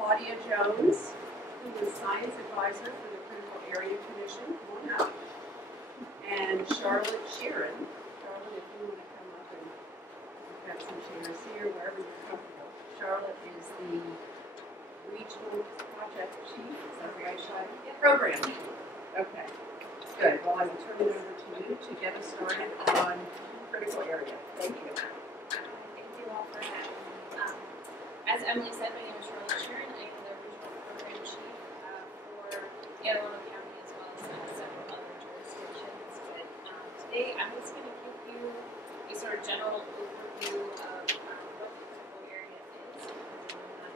Claudia Jones, who is Science Advisor for the Critical Area Commission. Come on up. And Charlotte Sheeran. Charlotte, if you want to come up, and we've got some chairs here, wherever you're comfortable. Charlotte is the Regional Project Chief. Is that right, Charlotte? Yeah. Program Chief. Okay. Good. Well, I will turn it over to you to get us started on critical area. Thank you. Thank you all for having me. As Emily said, my name is Charlotte Sheeran. I am the Regional Program Chief for Anne Arundel County as well as several other jurisdictions. But today I'm just going to give you a sort of general overview of what the critical area is, because I'm not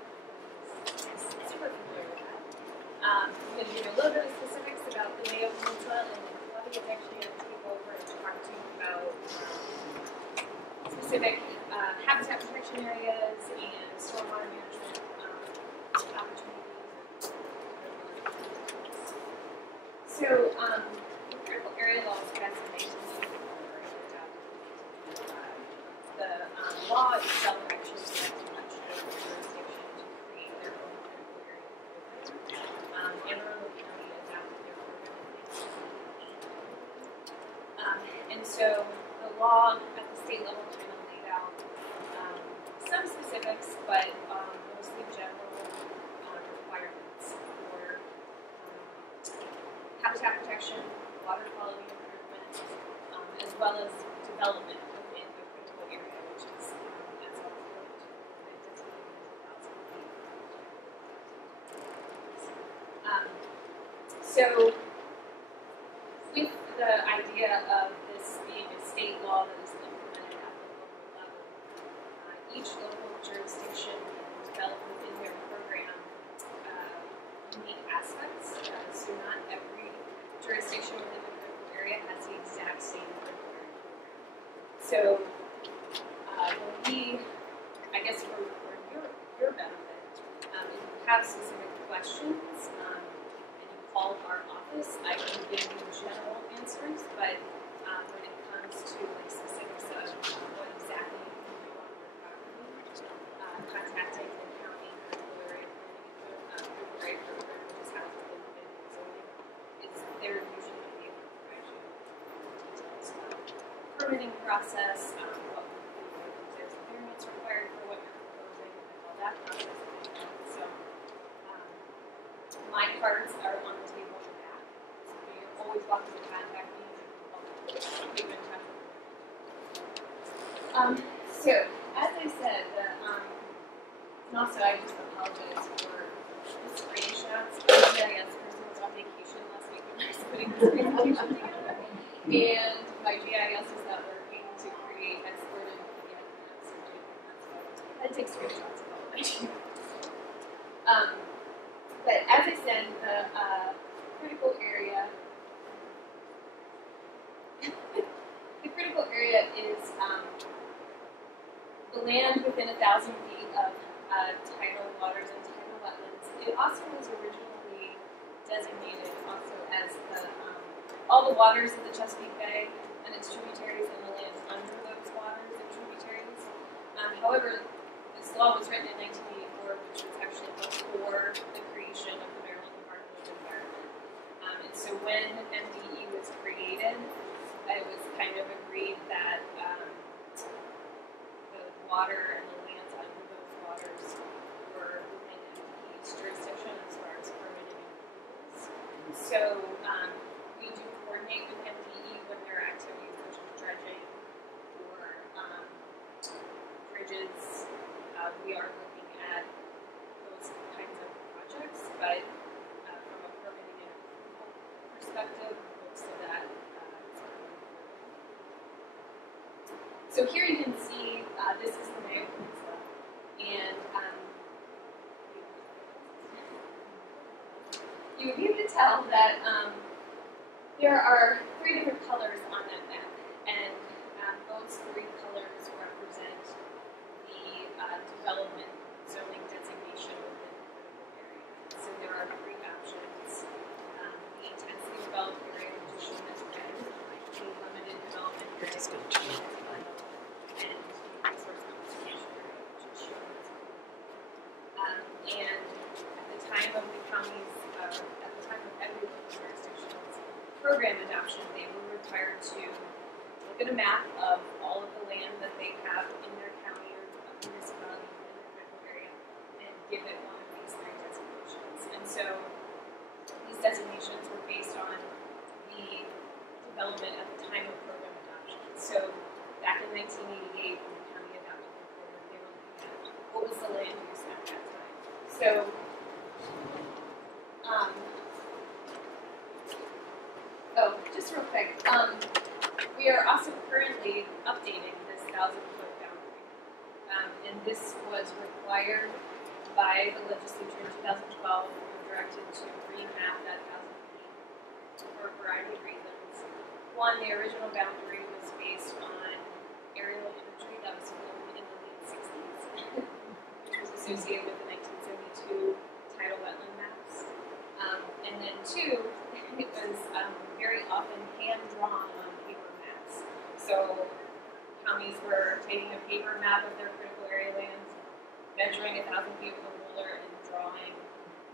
super familiar with that. I'm going to give you a little bit of specifics about the Mayo Peninsula, and then Claudia is actually going to take over and talk to you about specific habitat protection areas and stormwater management opportunities. So, the critical area law was passed in 1984. The law itself actually directs each jurisdiction to create their own critical area program. Anne Arundel County adopted their program in 1980. And so the law at the state level kind of laid out some specifics, but mostly general requirements for habitat protection, water quality improvement, as well as development within the critical area, which is, as I'll go into, so with the idea of this being a state law that is implemented at the local level, each local jurisdiction can develop within their program unique aspects. So not every jurisdiction within the critical area has the exact same critical area program. So when we, I guess for your benefit, if you have specific questions and you call our office, I can give you general answers, but when it comes to like specifics of what exactly you can do on your property, contacting the county critical area program, which is housed within zoning, they're usually going to be able to provide you details about the permitting process, what would be, if there's a variance required for what you're proposing, and all that process. So my cards are on the table in the back. So you're always welcome to contact me. Keep in touch with me. So as I said, and also I just apologize for the screenshots. The GIS person was on vacation last week when I was putting this presentation together, and my GIS is not working to create exported PDF maps and doing that. So I had to take screenshots of all of that. But as I said, the critical area. The critical area is the land within 1,000 feet of tidal waters and tidal wetlands. It also was originally designated also as all the waters of the Chesapeake Bay and its tributaries and the lands under those waters and tributaries. However, this law was written in 1984, which was actually before the creation of the Maryland Department of Environment. And so when MDE was created, it was kind of agreed that the water and the lands under those waters were within MDE's jurisdiction as far as permitting approvals. So we do coordinate with MDE when there are activities such as dredging or bridges. We are looking at those kinds of projects, but from a permitting and approval perspective, most of that. So here you can see this is the Mayo Peninsula, and you would be able to tell that there are 3 different colors on that map, and those 3 colors represent the development zoning designation within the critical area. So there are 3 options: the intensely developed area, which is shown as red, the limited development area, which is shown as yellow, and the resource conservation area, which is shown as blue. And program adoption, they were required to look at a map of all of the land that they have in their county or municipality in their critical area and give it one of these 3 designations. And so these designations were based on the development at the time of program adoption. So back in 1988, when the county adopted the program, they were looking at what was the land use at that time. So, just real quick, we are also currently updating this 1,000-foot boundary. And this was required by the legislature in 2012. We were directed to remap that 1,000 feet for a variety of reasons. One, the original boundary was based on aerial imagery that was filmed in the late 60s, which was associated with the 1972 tidal wetland maps. And then 2, it was very often hand-drawn on paper maps. So counties were taking a paper map of their critical area lands, measuring 1,000 feet with a ruler, and drawing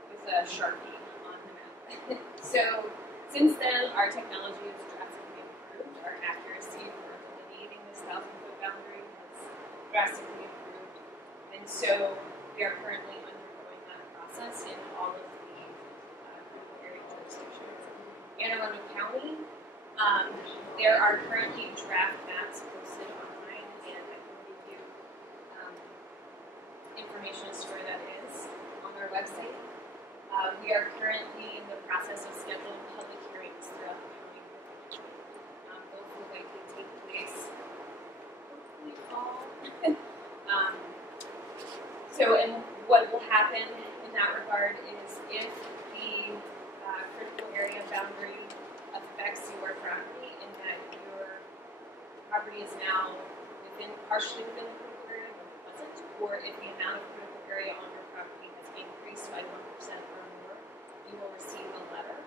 with a Sharpie on the map. So since then, our technology has drastically improved. Our accuracy for delineating this 1,000-foot boundary has drastically improved. And so we are currently undergoing that process in all of the critical area jurisdictions. Anne Arundel County, there are currently draft maps posted online, and I can give you information as to where that is on our website. We are currently in the process of scheduling public hearings throughout the county. Both will likely take place hopefully fall. And what will happen in that regard is if the critical area boundary affects your property and that your property is now partially within the critical area but it wasn't, or if the amount of critical area on your property has increased by 1% or more, you will receive a letter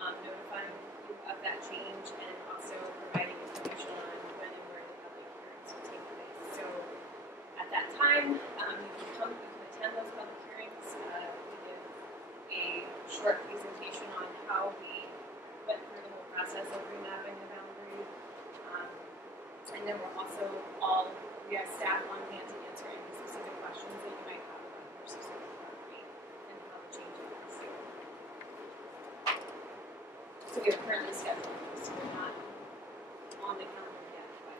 notifying you of that change and also providing information on when and where the public hearings will take place. So at that time, you can attend those public hearings. We give a short presentation on how we went through the whole process of remapping the boundary. And then we have staff on hand to answer any specific questions that you might have about your specific property and how the changes are received. So we are currently scheduled this. We're not on the calendar yet, but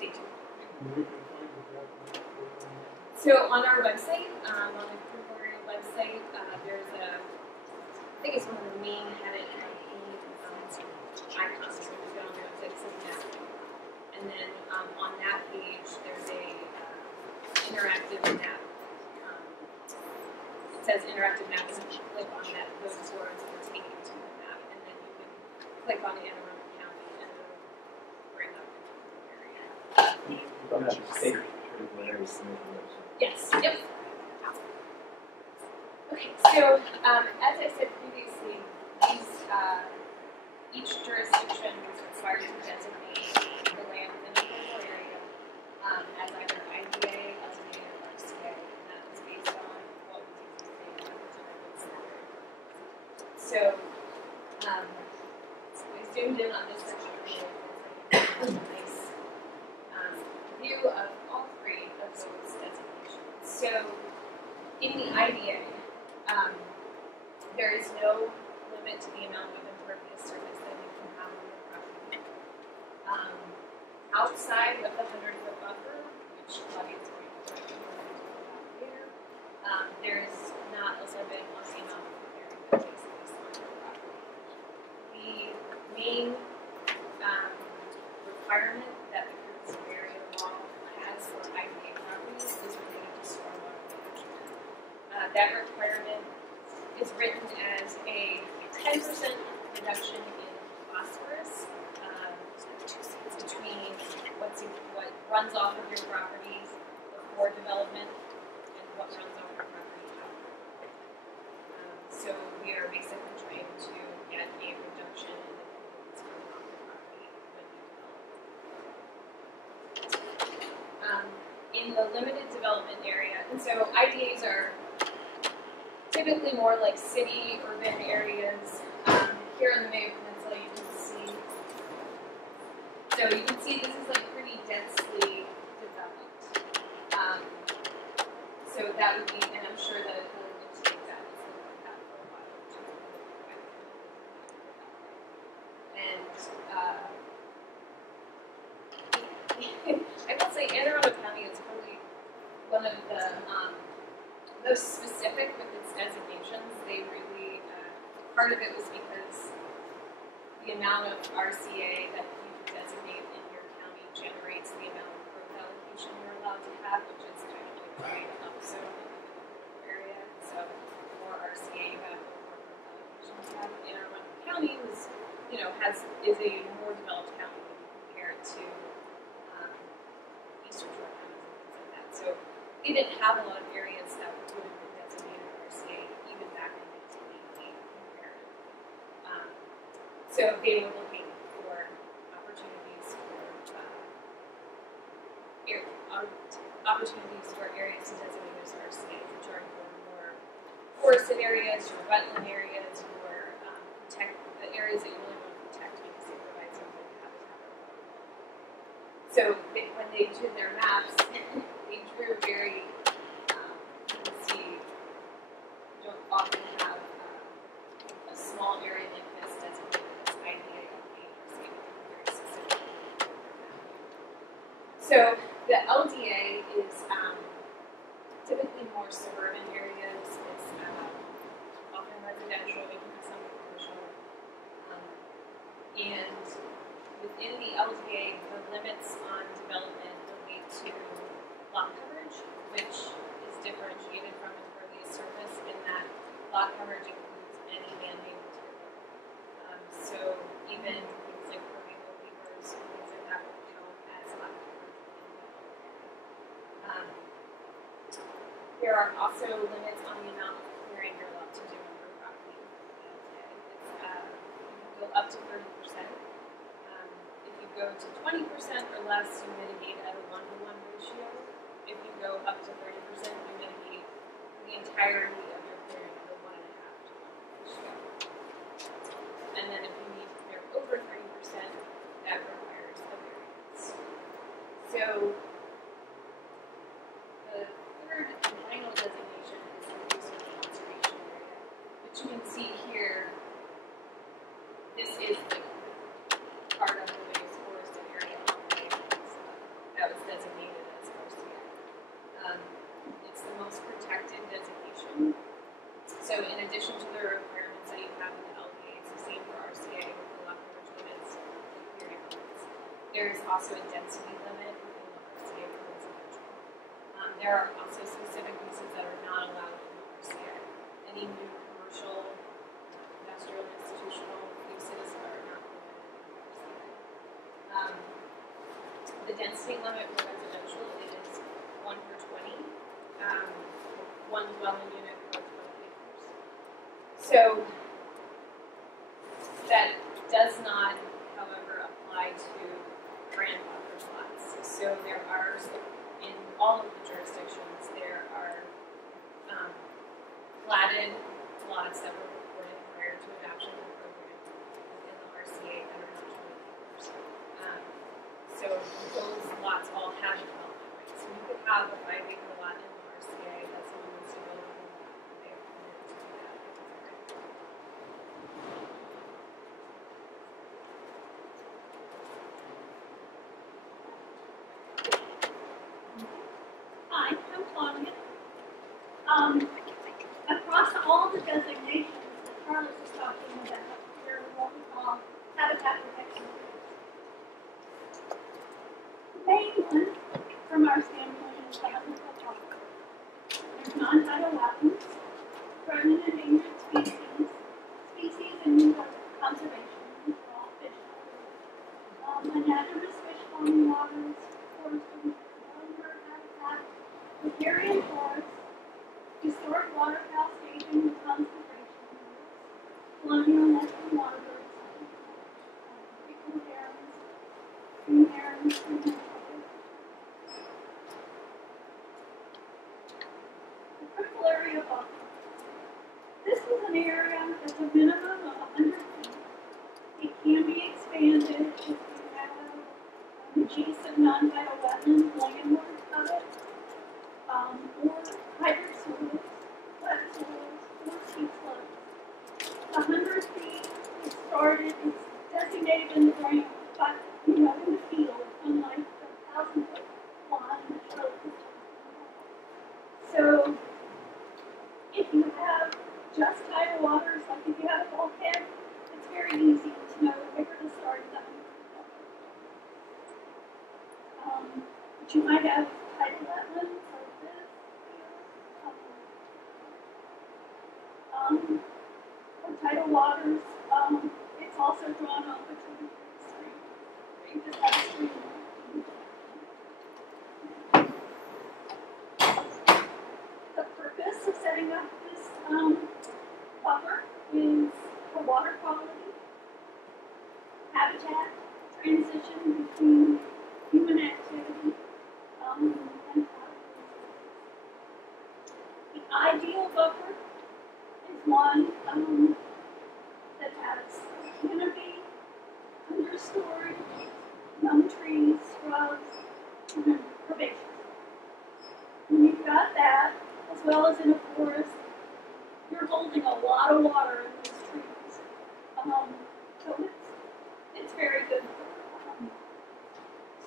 stay tuned. So on our website, on the critical area website, there's I think it's one of the main headed icons. So we go on the website, it says map. And then on that page, there's a interactive map. It says interactive map, and you click on that, those words will take you to the map. And then you can click on Anne Arundel County, and it'll bring up the area. Yes. Yep. Okay. So as I said previously, each jurisdiction was required to designate the land within the critical area as either IDA, LDA, or RCA, and that was based on what was existing at the time of standard. So I zoomed in on this section really quick so you can have a nice view of all 3 of those designations. So in the IDA, there is no limit to the amount of impervious surface that you can have on your property. Outside of the 100-foot buffer, which Claudia is going to talk about later, there is not a limit on the amount of area that takes place on your property. The main requirement that the critical area law has for IDA properties is related to stormwater management. That requirement is written as a 10% reduction in phosphorus between what runs off of your property before development and what runs off your property after. So we are basically trying to get a reduction in the pollutants coming off the property when you develop. In the limited development area, and so IDAs are typically more like city, urban areas. Here on the Mayo Peninsula, you can see So you can see this is like pretty densely developed. So that would be, and I'm sure that it will look like that. It's looked like that for a while. And I will say Anne Arundel County is probably one of the most specific with its designations. They really, part of it was because the amount of RCA that you designate in your county generates the amount of growth allocation you're allowed to have, which is kind of like the right up zone in the area. So the more RCA you have, the more growth allocation you have. Anne Arundel County was, is a more developed county when you compare it to Eastern Shore counties and things like that. So they didn't have a lot of areas that would have been designated RCA even back in 1988 comparatively. So they were looking for opportunities for areas to designate as RCA, which are more forested areas, your wetland areas, your protect the areas that you really want to protect because they provide some good habitat. So when they did their maps, they drew very, you can see, you don't often have a small area like this designated as IDA or RCA, very specific. So the LDA is typically more suburban areas. It's often residential, maybe some commercial. And within the LDA, the limits on development relate to lot coverage, which is differentiated from impervious surface in that lot coverage includes any man-made material. So even things like permeable pavers and things like that will count as lot coverage in the LDA. There are also limits on the amount of clearing you're allowed to do on your property. It's, you can go up to 30%. If you go to 20% or less, you mitigate at a 1-to-1 ratio. If you go up to 30%, you mitigate the entirety of your clearing at a 1.5-to-1 ratio. And then if you need to clear over 30%, that requires a variance. So the third and final designation is the resource conservation area, which you can see here. This is the part of the biggest forested area on the Mayo Peninsula that was designated as RCA. It's the most protected designation. So in addition to the requirements that you have in the LDA, it's the same for RCA with the lot coverage limits and clearing limits. There is also a density limit within the RCA for residential. There are also specific uses that are not allowed in the RCA. Any new commercial, industrial, institutional uses are not permitted in the RCA. The density limit for residential is 1 per 20, one dwelling unit per 12 acres. So that does not, however, apply to grandfathered lots. So there are, in all of the jurisdictions, there are platted lots that were reported prior to adoption of the program within the RCA that are not 20 acres. So those lots all have development rights. So you could have a 5-acre lot in the RCA that someone wants to build a home on, and they are permitted to do that. Hi, I'm Claudia. Across all the designations that Charlotte was talking about, there are what we call habitat protection areas. The main one, from our standpoint, is the Peninsula Park. There's non-tidal wetlands, threatened and endangered species in need of conservation, all fish, anadromous fish farming waters, forested bird habitat, riparian forests, historic waterfowl staging and conservation areas, colonial nesting waterbirds, equal herons, green herons, the critical area buffer. This is an area that's a minimum of 100 feet. It can be expanded if you have 100 feet is started, it's designated in the ground, but, you know, in the field, unlike the 1,000-foot line that Charlotte was talking about. So, if you have just tidal waters, like if you have a bulkhead, it's very easy to know where to start the 100 feet. But you might have tidal wetlands like this here. For tidal waters, it's also drawn off a tributary stream. You just have a stream. The purpose of setting up this buffer is for water quality, habitat, transition between human activity, and water. The ideal buffer is one that has canopy, understory, young trees, shrubs, and herbaceous. When you've got that, as well as in a forest, you're holding a lot of water in those trees. So it's very good for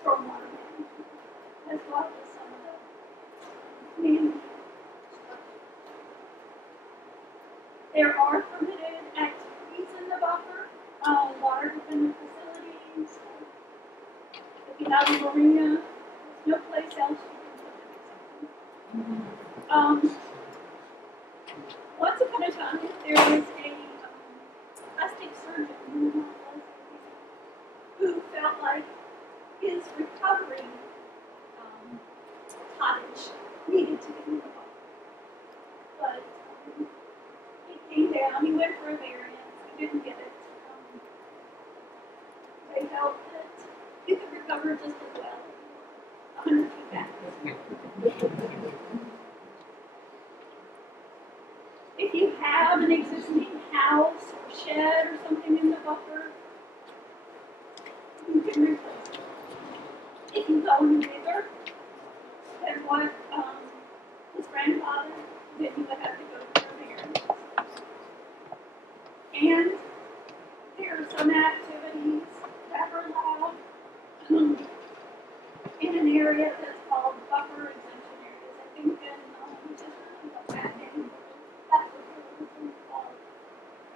stormwater management, as well as some of the management structures. There are permitted activities in the buffer, water dependent facilities. If you have a marina, there's no place else you can put it. Once upon a time, there was a plastic surgeon who felt like his recovery cottage needed to be in the buffer. But he came down, he went for a variance, he didn't get it. They felt that you could recover just as well 100 feet back. If you have an existing house or shed or something in the buffer, you can replace it. If you go any bigger than what his grandfather, then you would have to go to your variance. And there are some activities that are allowed in an area that's called buffer exemption areas. I think in just what that name, that's what it was called.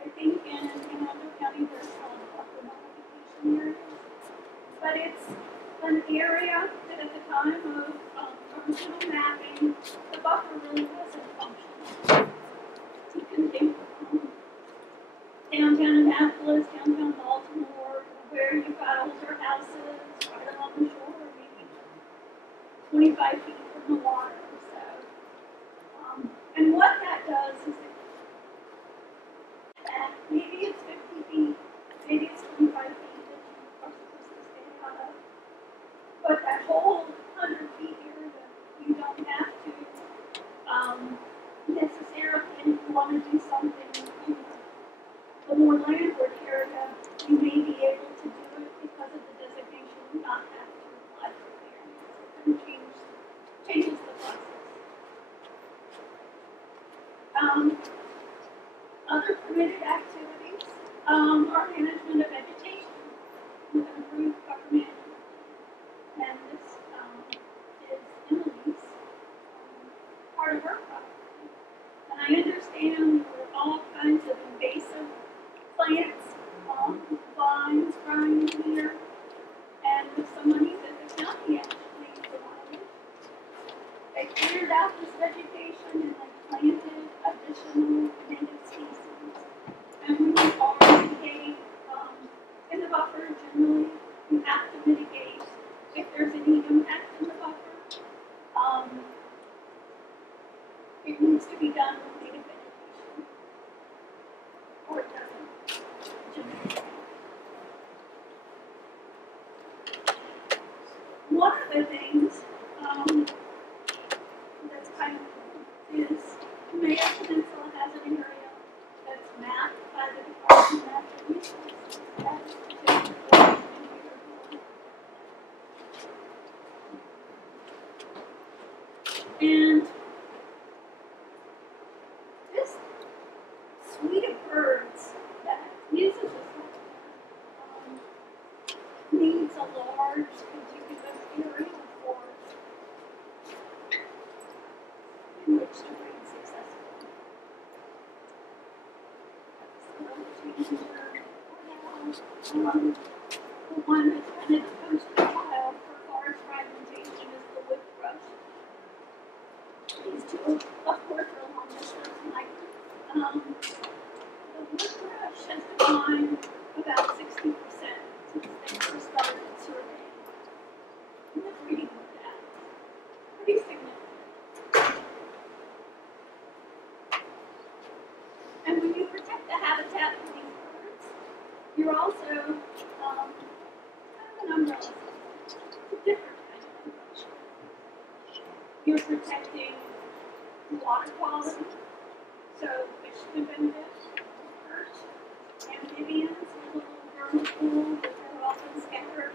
I think in Peninsula County there's called buffer modification areas. But it's an area that at the time of original mapping, the buffer really wasn't functional. You can think downtown Annapolis, downtown Baltimore, where you've got older houses right along the shore, maybe 25 feet from the water or so. And what that does is that maybe it's 50 feet, maybe it's 25 feet that you are supposed to stay out of. But that whole 100 feet area, you don't have to necessarily, and if you want to do something in the more landward area, you may be able to do it because of the designation and not have to apply for variance. It kind of changes the process. Other permitted activities are management of vegetation with an improved buffer management. And this is Emily's part of her property. And I understand there are all kinds of invasive plants, vines growing in here, and with some money that the county actually provided, they cleared out this vegetation and they planted additional native species. And when you are mitigating in the buffer, generally you have to mitigate if there's any impact in the buffer. It needs to be done with native vegetation, or it doesn't. One of the things that's kind of cool is Mayo Peninsula has an area that's mapped by the Department of Natural Resources. That is particularly and this suite of birds uses this needs a large contiguous area of forest in which to breed successfully. The one that's kind of the poster child for forest fragmentation is the wood thrush. These two, of course, are along this first migrant. The wood thrush has declined about 60% since they first started surveying. And the breeding of that pretty significant. And when you protect the habitat for these birds, you're also kind of an umbrella system. It's a different kind of umbrella. You're protecting water quality, so fish can benefit, perch, amphibians, little vernal pools that are often scattered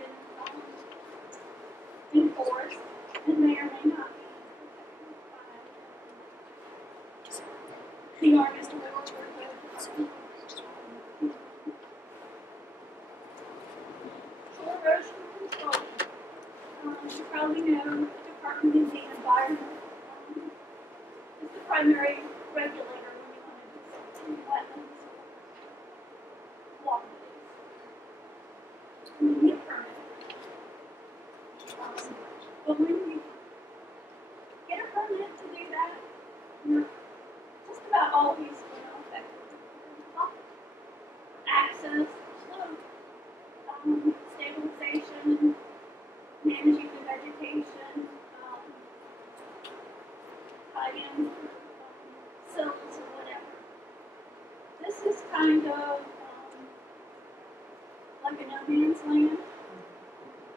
in forests and may or may not be protected by the Armist River. Soil erosion control. You probably know the Department of the Environment is the primary regulator when you want to do something in wetlands or waterways. You need a permit. But when you get a permit to do that, you're just about always affected. Access, slope, stabilization, managing the vegetation, tie-ins, sills or whatever. This is kind of like a no man's land.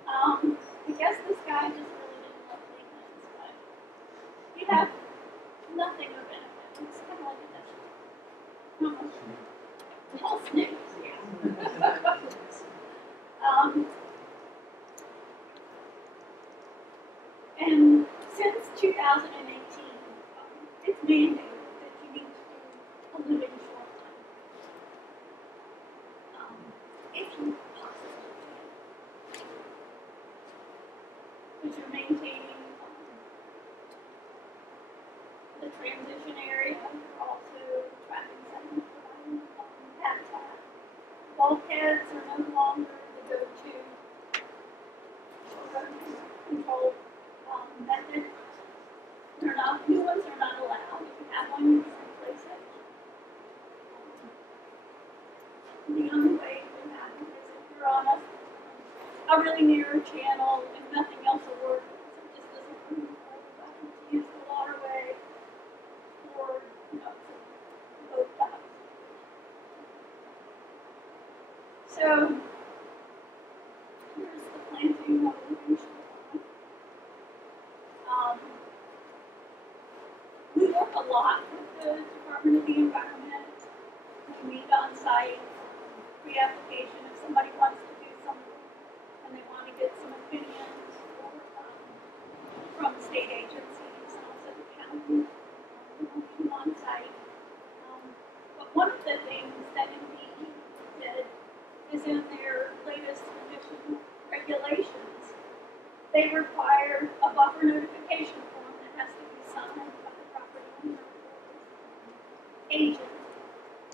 I guess this guy just really didn't love maintenance, but you have nothing of benefit. It's kind of like a desert. All snakes, yeah. And since 2018, it's mandated that you need to do a living shoreline. If you possibly can. Because you're maintaining the transition area, you're also trapping sediment, providing habitat. Bulkheads are no longer the go-to erosion control method. They're not, new ones are not allowed. If you have one, you can replace it. The only way it can happen is if you're on a really narrow channel and nothing else will work because it just doesn't move to use the waterway or, to boat docks. So, here's the planting of the living shoreline. We work a lot with the Department of the Environment. We meet on site, pre-application if somebody wants to do something and they want to get some opinions or, from state agencies and also the county. We will meet on site. But one of the things that NDE did is in their latest edition regulations, they require a buffer notification form that has to be signed by the property owner or agent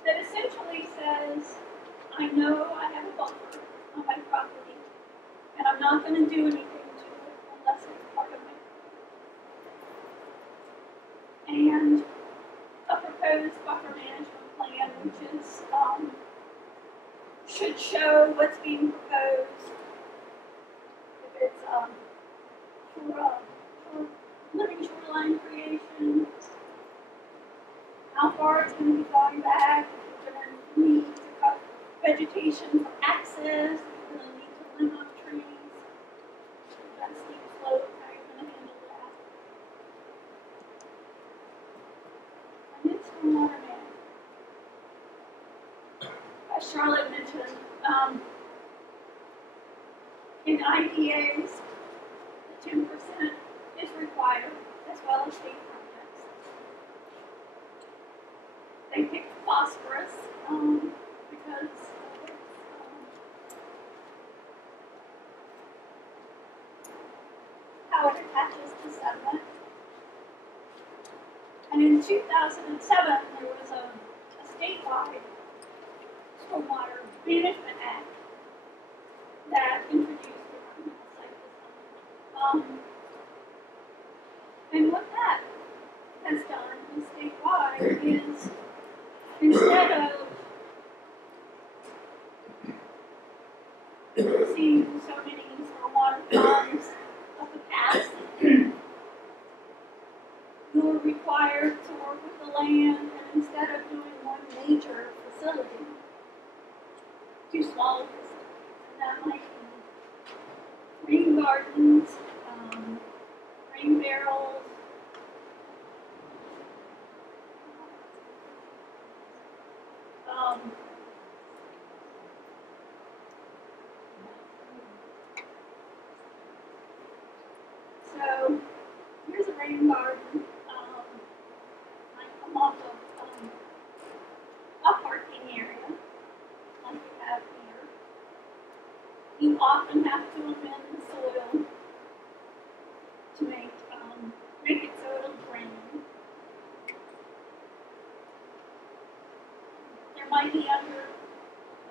that essentially says, I know I have a buffer on my property and I'm not going to do anything to it unless it's part of my property. And a proposed buffer management plan, which is should show what's being proposed. If it's for living shoreline creation, how far it's going to be going back, if you're going to need to cut vegetation for access, if you're going to need to limb up trees, if you've got steep slopes, how you're going to handle that. And it's stormwater management. As Charlotte mentioned, in IDAs, the 10% is required, as well as state permits. They picked phosphorus because attaches to sediment. And in 2007, there was a statewide Stormwater Management Act that introduced environmental site design. And what that has done statewide is, instead of seeing so many stormwater ponds of the past, you're required to work with the land, and instead of doing one major facility, do smaller facilities. And that might be rain gardens, rain barrels, so here's a rain garden. Might come off of a parking area, like we have here. You often have to amend the soil to make it so it'll drain. There might be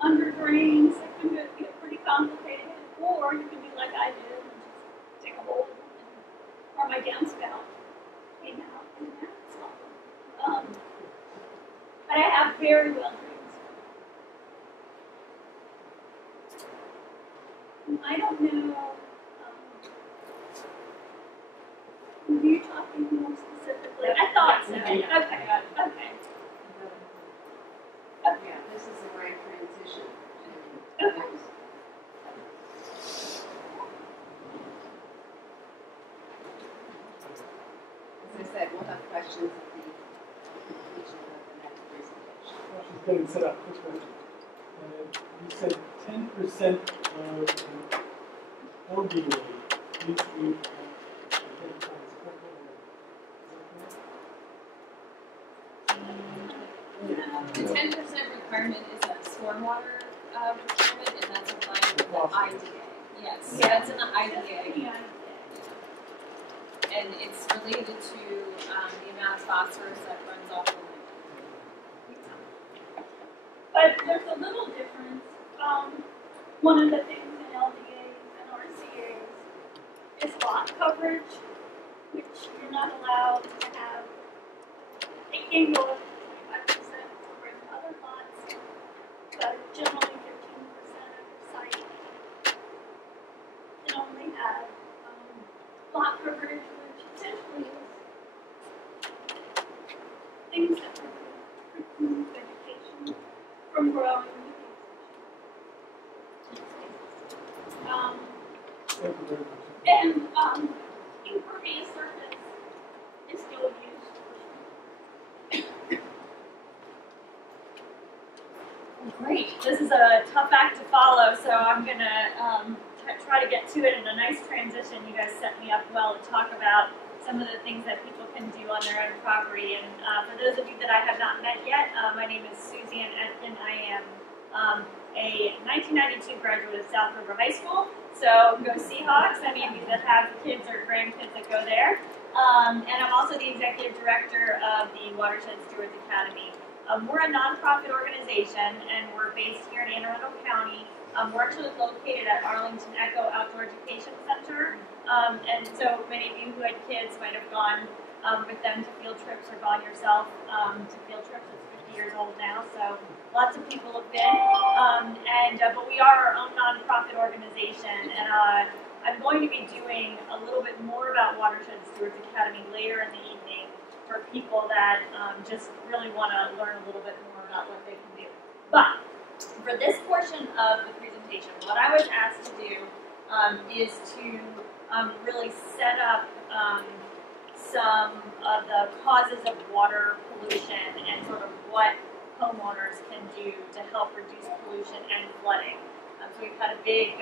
under drains that can get pretty complicated, or you can do like I did and just take a hole or my downspout came out and that's all. But I have very well drained soil. I don't know. Were you talking more specifically? I thought so. Okay. Okay. Yeah, this is the right transition. Okay. As I said, we'll have questions at the completion of the next presentation. While she's getting set up, quick question. You said 10% of the LDA needs to be identified as critical area. The 10% requirement is a stormwater requirement, and that's applied with the IDA. Yes, so that's in the IDA. Yeah. And it's related to the amount of phosphorus that runs off the land. But there's a little difference. One of the things in LDAs and RCAs is lot coverage, which you're not allowed to have. It can go up to 25% for other lots, but generally 15% of your site can only have lot coverage, which essentially is things that preclude vegetation from growing. Thank you very much. And impervious surface is still used. Great. This is a tough act to follow, so I'm going to try to get to it in a nice transition. You guys set me up well to talk about some of the things that people can do on their own property. And for those of you that I have not met yet, my name is Suzanne Etgen. I am a 1992 graduate of South River High School. So go Seahawks, any of you that have kids or grandkids that go there. And I'm also the executive director of the Watershed Stewards Academy. We're a nonprofit organization, and we're based here in Anne Arundel County. We're actually located at Arlington Echo Outdoor Education Center. And so many of you who had kids might have gone with them to field trips or gone yourself to field trips. It's 50 years old now, so lots of people have been. But we are our own nonprofit organization, and I'm going to be doing a little bit more about Watershed Stewards Academy later in the evening for people that just really want to learn a little bit more about what they can do. But for this portion of the presentation, what I was asked to do is to really set up some of the causes of water pollution and sort of what homeowners can do to help reduce pollution and flooding. So we've had a big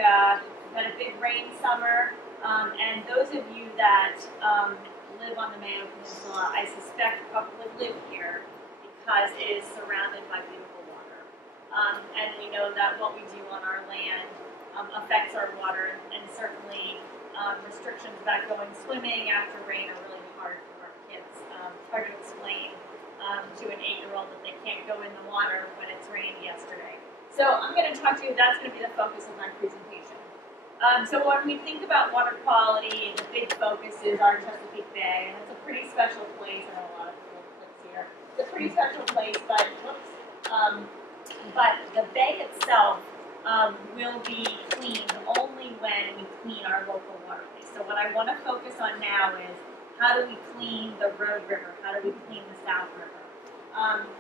rain summer, and those of you that live on the Mayo Peninsula, I suspect probably live here because it is surrounded by beautiful water. And we know that what we do on our land affects our water, and certainly restrictions about going swimming after rain are really hard for our kids. It's hard to explain to an 8-year-old that they can't go in the water when it's rained yesterday. So I'm going to talk to you, that's going to be the focus of my presentation. So when we think about water quality, the big focus is our Chesapeake Bay, and it's a pretty special place. I know a lot of little clicks here. It's a pretty special place, but the bay itself will be cleaned only when we clean our local waterways. So what I want to focus on now is how do we clean the Road River? How do we clean the South River?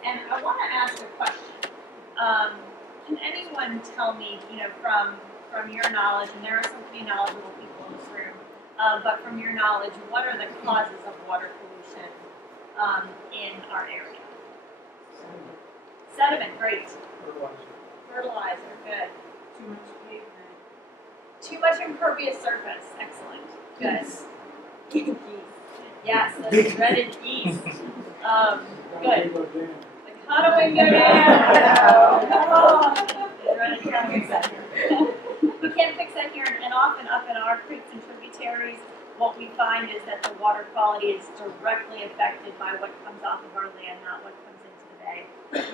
And I want to ask a question. Can anyone tell me, from your knowledge, and there are some pretty knowledgeable people in this room, but from your knowledge, what are the causes of water pollution in our area? Sediment, great. Fertilizer, good. Too much pavement. Too much impervious surface, excellent. Good. Geese. Yes, those dreaded geese. Good. Good. The Conowingo Dam. Oh, dreaded Conowingo. We can't fix that here, and often up in our creeks and tributaries, what we find is that the water quality is directly affected by what comes off of our land, not what comes into the bay.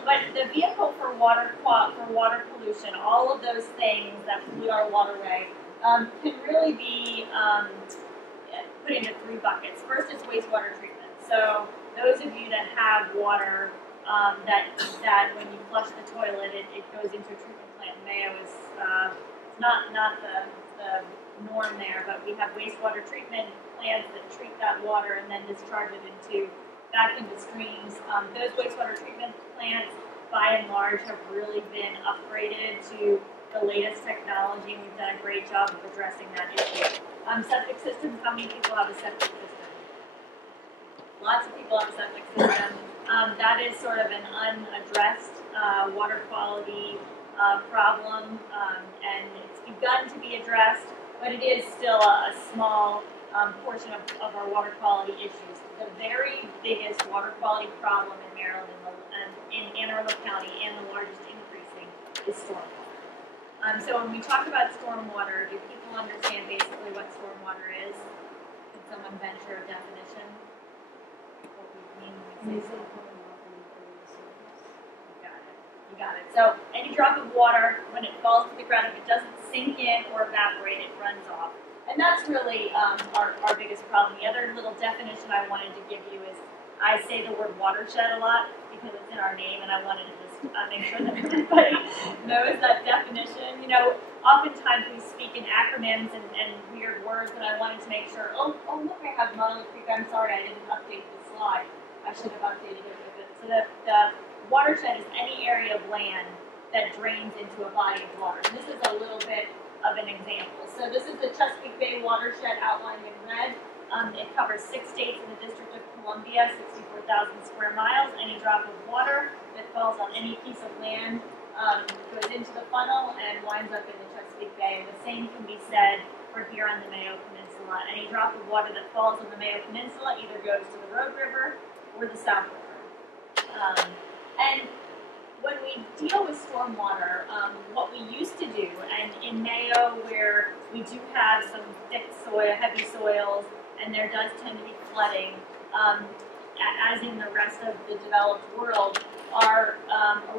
But the vehicle for water pollution, all of those things that pollute our waterway, can really be put into 3 buckets. First is wastewater treatment. So those of you that have water that when you flush the toilet, it goes into a treatment plant. Mayo is not the norm there, but we have wastewater treatment plants that treat that water and then discharge it back into streams. Those wastewater treatment plants, by and large, have really been upgraded to the latest technology, and we've done a great job of addressing that issue. Septic systems, how many people have a septic system? Lots of people have a septic system. That is sort of an unaddressed water quality problem, and it's begun to be addressed, but it is still a small portion of our water quality issues. The very biggest water quality problem in Maryland and in Anne Arundel County, and the largest increasing, is stormwater. So when we talk about stormwater, do people understand basically what stormwater is? Can someone venture a definition? What we mean when we say stormwater? You got it. So any drop of water, when it falls to the ground, if it doesn't sink in or evaporate, it runs off. And that's really our biggest problem. The other little definition I wanted to give you is, I say the word watershed a lot because it's in our name, and I wanted to just make sure that everybody knows that definition. Oftentimes we speak in acronyms and weird words, and I wanted to make sure, oh look, I have Monolith Creek. I'm sorry, I didn't update the slide. I should have updated it with it. So the watershed is any area of land that drains into a body of water. And this is a little bit of an example. So this is the Chesapeake Bay watershed outlined in red. It covers 6 states in the District of Columbia, 64,000 square miles. Any drop of water that falls on any piece of land goes into the funnel and winds up in the Chesapeake Bay. And the same can be said for here on the Mayo Peninsula. Any drop of water that falls on the Mayo Peninsula either goes to the Road River or the South River. And when we deal with stormwater, what we used to do, and in Mayo, where we do have some thick soil, heavy soils, and there does tend to be flooding, as in the rest of the developed world, our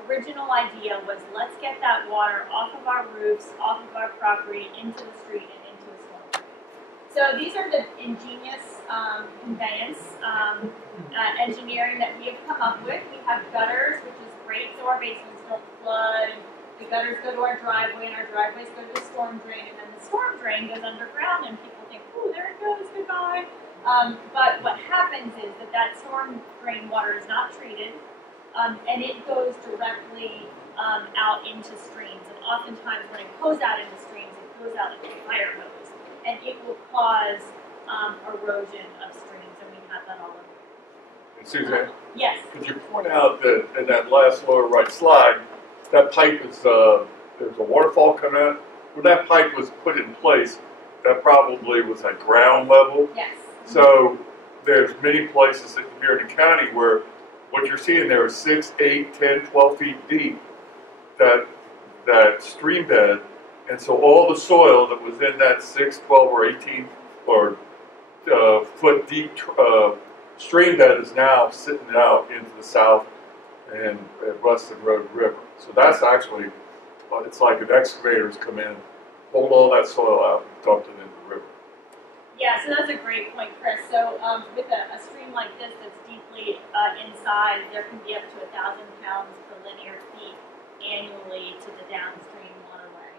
original idea was, let's get that water off of our roofs, off of our property, into the street and into the storm drain. So these are the ingenious conveyance engineering that we have come up with. We have gutters, which is great, so our basements don't flood. The gutters go to our driveway, and our driveways go to the storm drain, and then the storm drain goes underground, and people think, ooh, there it goes, goodbye. But what happens is that storm drain water is not treated, and it goes directly out into streams. And oftentimes when it goes out into streams, it goes out like a fire hose, and it will cause erosion of streams, and we have that all over. And Suzanne, yes. could you point out that in that last lower right slide, that pipe is, there's a waterfall coming out. When that pipe was put in place, that probably was at ground level. Yes. So there's many places here in the county where what you're seeing there is 6, 8, 10, 12 feet deep. That stream bed And so all the soil that was in that 6, 12, or 18 or foot deep stream bed is now sitting out into the south and Weston Road River. So that's actually, it's like an excavator's come in, pulled all that soil out and dumped it into the river. Yeah, so that's a great point, Chris. So with a stream like this that's deeply inside, there can be up to 1,000 pounds per linear feet annually to the downstream waterway.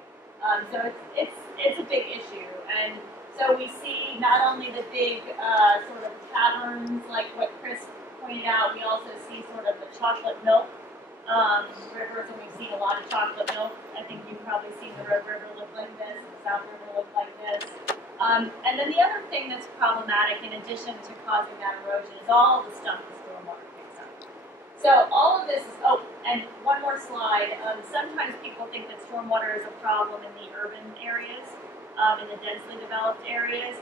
So it's a big issue, and so we see not only the big sort of caverns like what Chris pointed out, we also see sort of the chocolate milk rivers, and we've seen a lot of chocolate milk. I think you've probably seen the Red River look like this, the South River look like this. And then the other thing that's problematic, in addition to causing that erosion, is all the stuff the stormwater picks up. So all of this is, oh, and one more slide. Sometimes people think that stormwater is a problem in the urban areas, in the densely developed areas.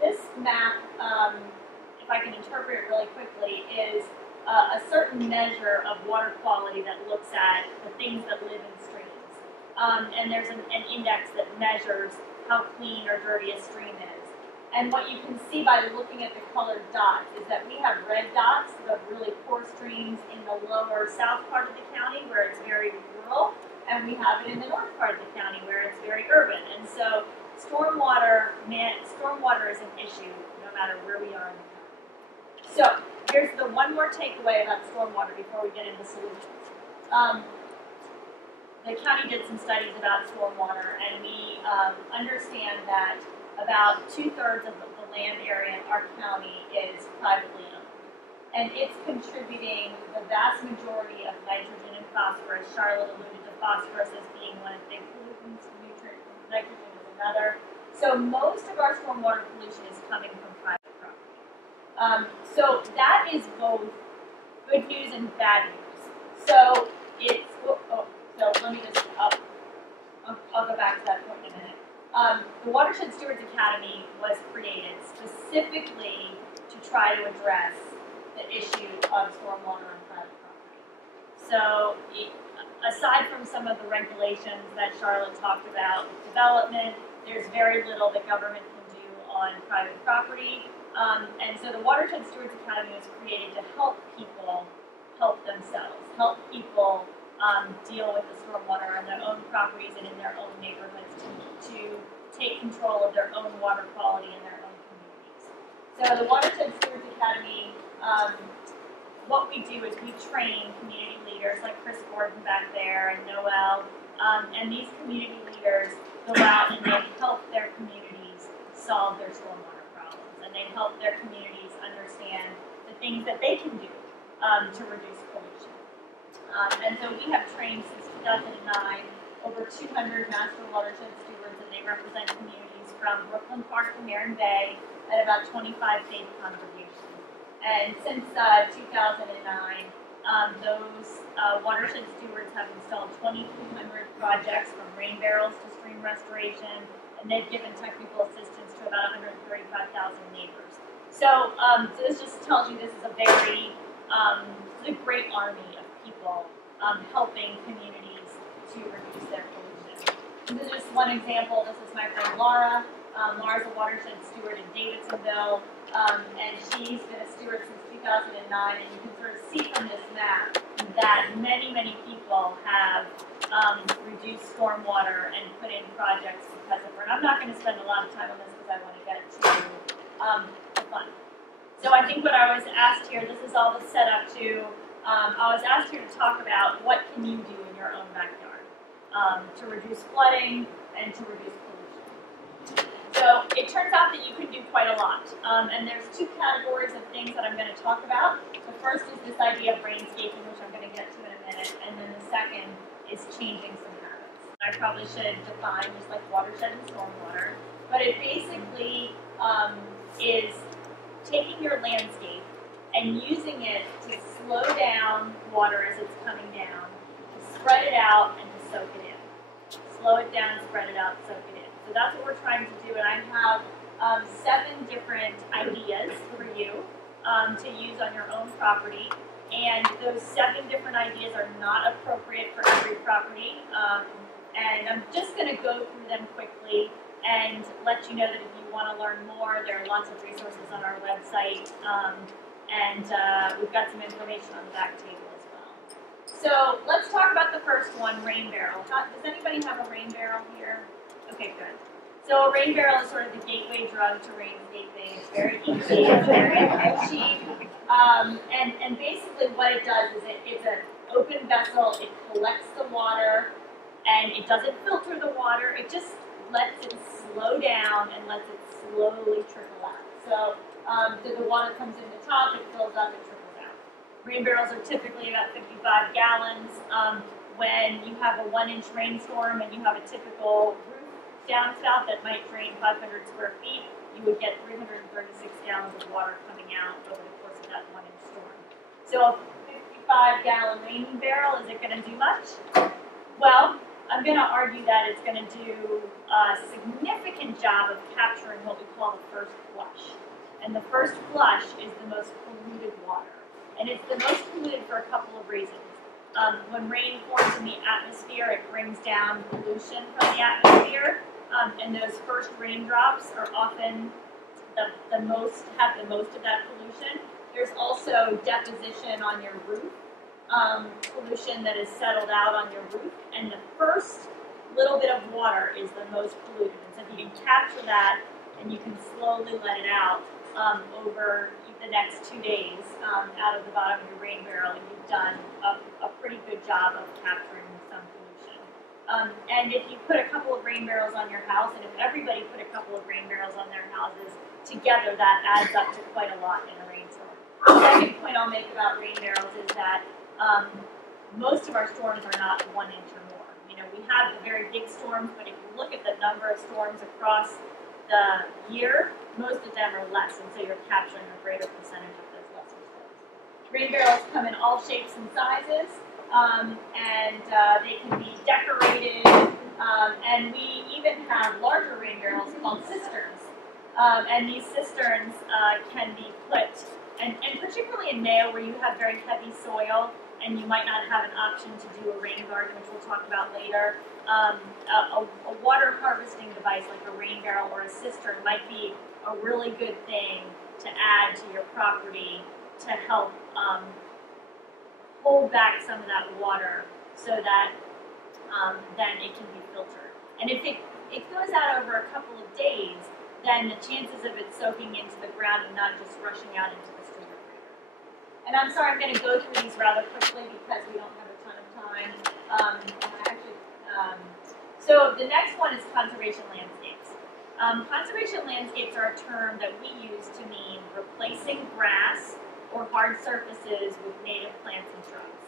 This map, if I can interpret it really quickly, is a certain measure of water quality that looks at the things that live in streams. And there's an index that measures how clean or dirty a stream is. And what you can see by looking at the colored dots is that we have red dots, the really poor streams in the lower south part of the county where it's very rural, and we have it in the north part of the county where it's very urban. And so stormwater is an issue no matter where we are in the county. So here's the one more takeaway about stormwater before we get into solutions. The county did some studies about stormwater, and we understand that about 2/3 of the land area in our county is privately owned. And it's contributing the vast majority of nitrogen and phosphorus. Charlotte alluded to phosphorus as being one of the big pollutants, nitrogen is another. So most of our stormwater pollution is coming from private property. So that is both good news and bad news. So it's, so let me just, I'll go back to that point in a minute. The Watershed Stewards Academy was created specifically to try to address the issue of stormwater on private property. So aside from some of the regulations that Charlotte talked about with development, there's very little that government can do on private property. And so the Watershed Stewards Academy was created to help people help themselves, help people deal with the stormwater on their own properties and in their own neighborhoods to take control of their own water quality in their own communities. So the Watershed Stewards Academy, what we do is we train community leaders like Chris Gordon back there and Noel, and these community leaders go out and they help their communities solve their stormwater problems, and they help their communities understand the things that they can do to reduce pollution. And so we have trained since 2009 over 200 master watershed stewards, and they represent communities from Brooklyn Park to Marin Bay at about 25 faith congregations. And since 2009, those watershed stewards have installed 2,200 projects from rain barrels to stream restoration, and they've given technical assistance to about 135,000 neighbors. So, so this just tells you this is a very, this is a great army of people helping communities to reduce their pollution. This is just one example. This is my friend Laura. Laura's a watershed steward in Davidsonville, and she's been a steward since 2009, and you can sort of see from this map that many, many people have reduced stormwater and put in projects because of her. And I'm not going to spend a lot of time on this because I want to get to the fun. So I think what I was asked here, this is all the setup to, I was asked here to talk about what can you do in your own backyard to reduce flooding and to reduce pollution. So it turns out that you can do quite a lot. And there's two categories of things that I'm going to talk about. The first is this idea of rainscaping, which I'm going to get to in a minute. And then the second is changing some habits. I probably should define just like watershed and stormwater. But it basically is taking your landscape and using it to slow down water as it's coming down, to spread it out and to soak it in. Slow it down, spread it out, soak it in. So that's what we're trying to do, and I have 7 different ideas for you to use on your own property. And those 7 different ideas are not appropriate for every property. And I'm just going going to go through them quickly and let you know that if you want to learn more, there are lots of resources on our website, and we've got some information on the back table as well. So let's talk about the first one, rain barrel. Does anybody have a rain barrel here? Okay, good. So a rain barrel is sort of the gateway drug to rainscaping. It's very easy, it's very cheap. And basically what it does is it's an open vessel, it collects the water, and it doesn't filter the water, it just lets it slow down and lets it slowly trickle out. So the water comes in the top, it fills up, it trickles out. Rain barrels are typically about 55 gallons. When you have a 1-inch rainstorm and you have a typical roof downspout that might drain 500 square feet, you would get 336 gallons of water coming out over the course of that 1-inch storm. So a 55-gallon rain barrel, is it going to do much? Well, I'm going to argue that it's going to do a significant job of capturing what we call the first flush. And the first flush is the most polluted water. And it's the most polluted for a couple of reasons. When rain forms in the atmosphere, it brings down pollution from the atmosphere. And those first raindrops are often have the most of that pollution. There's also deposition on your roof. Pollution that is settled out on your roof, and the first little bit of water is the most polluted. And so if you can capture that and you can slowly let it out over the next 2 days out of the bottom of your rain barrel, you've done a pretty good job of capturing some pollution. And if you put a couple of rain barrels on your house, and if everybody put a couple of rain barrels on their houses, together that adds up to quite a lot in a rainstorm. The second point I'll make about rain barrels is that most of our storms are not 1 inch or more. You know, we have the very big storms, but if you look at the number of storms across the year, most of them are less, and so you're capturing a greater percentage of those lesser storms. Rain barrels come in all shapes and sizes, and they can be decorated, and we even have larger rain barrels called cisterns. And these cisterns can be put, and particularly in Mayo, where you have very heavy soil, and you might not have an option to do a rain garden, which we'll talk about later, a water harvesting device like a rain barrel or a cistern might be a really good thing to add to your property to help hold back some of that water so that then it can be filtered. And if it goes out over a couple of days, then the chances of it soaking into the ground and not just rushing out into the street are greater. And I'm sorry, I'm going to go through these rather quickly because we don't have a ton of time. So the next one is conservation landscapes. Conservation landscapes are a term that we use to mean replacing grass or hard surfaces with native plants and shrubs.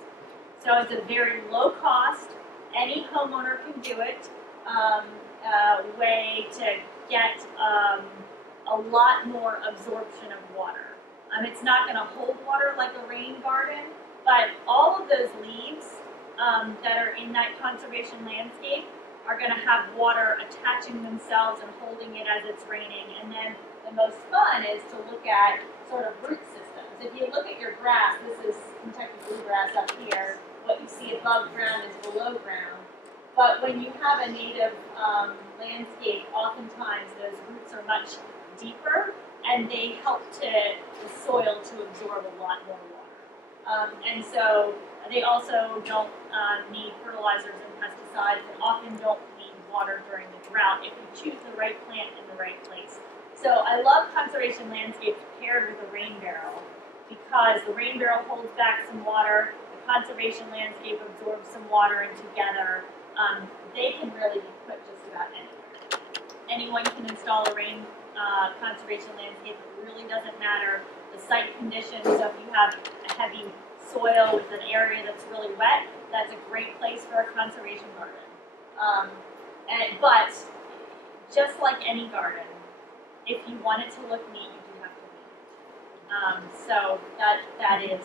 So it's a very low cost, any homeowner can do it, way to get a lot more absorption of water. It's not going to hold water like a rain garden, but all of those leaves that are in that conservation landscape are going to have water attaching themselves and holding it as it's raining. And then the most fun is to look at sort of root systems. If you look at your grass, this is Kentucky bluegrass up here, what you see above ground is below ground. But when you have a native landscape, oftentimes those roots are much deeper and they help the soil to absorb a lot more water. And so they also don't need fertilizers and pesticides and often don't need water during the drought if you choose the right plant in the right place. So I love conservation landscapes paired with a rain barrel because the rain barrel holds back some water, the conservation landscape absorbs some water, and together they can really be put just about anywhere. Anyone can install a rain conservation landscape. It really doesn't matter the site conditions. So if you have a heavy soil with an area that's really wet, that's a great place for a conservation garden. But just like any garden, if you want it to look neat, you do have to weed it. So that is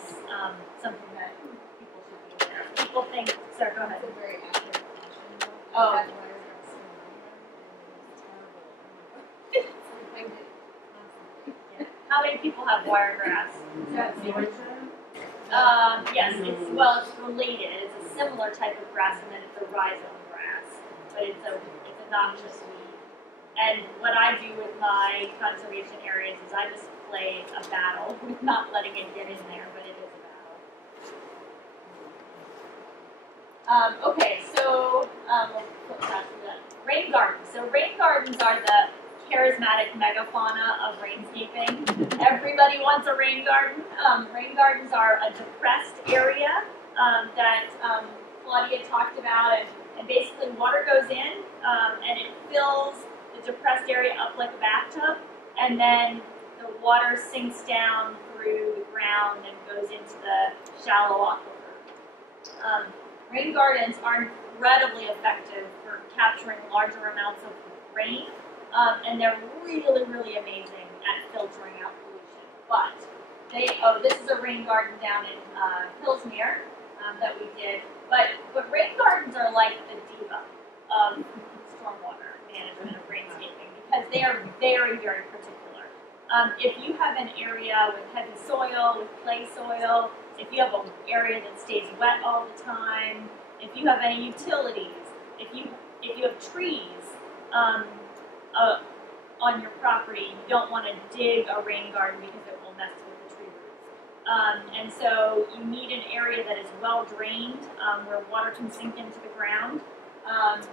something that people should be aware of. People think, so go ahead. It's a very accurate question. Oh. That's why I was so and it's terrible. I find it constantly. Yeah. How many people have wiregrass? Is that storage? Yes, it's related. It's a similar type of grass, and then it's a rhizome grass. but it's a noxious weed. And what I do with my conservation areas is I just play a battle with not letting it get in there, but it is a battle. Okay, so we'll flip back to that. Rain gardens. So rain gardens are the charismatic megafauna of rainscaping. Everybody wants a rain garden. Rain gardens are a depressed area that Claudia talked about, and basically water goes in and it fills the depressed area up like a bathtub, and then the water sinks down through the ground and goes into the shallow aquifer. Rain gardens are incredibly effective for capturing larger amounts of rain, and they're really, really amazing at filtering out pollution. But this is a rain garden down in Hillsmere that we did. But rain gardens are like the diva of stormwater management of rainscaping because they are very, very particular. If you have an area with heavy soil, with clay soil, if you have an area that stays wet all the time, if you have any utilities, if you have trees on your property, you don't want to dig a rain garden because it will mess with the tree roots. And so you need an area that is well drained, where water can sink into the ground.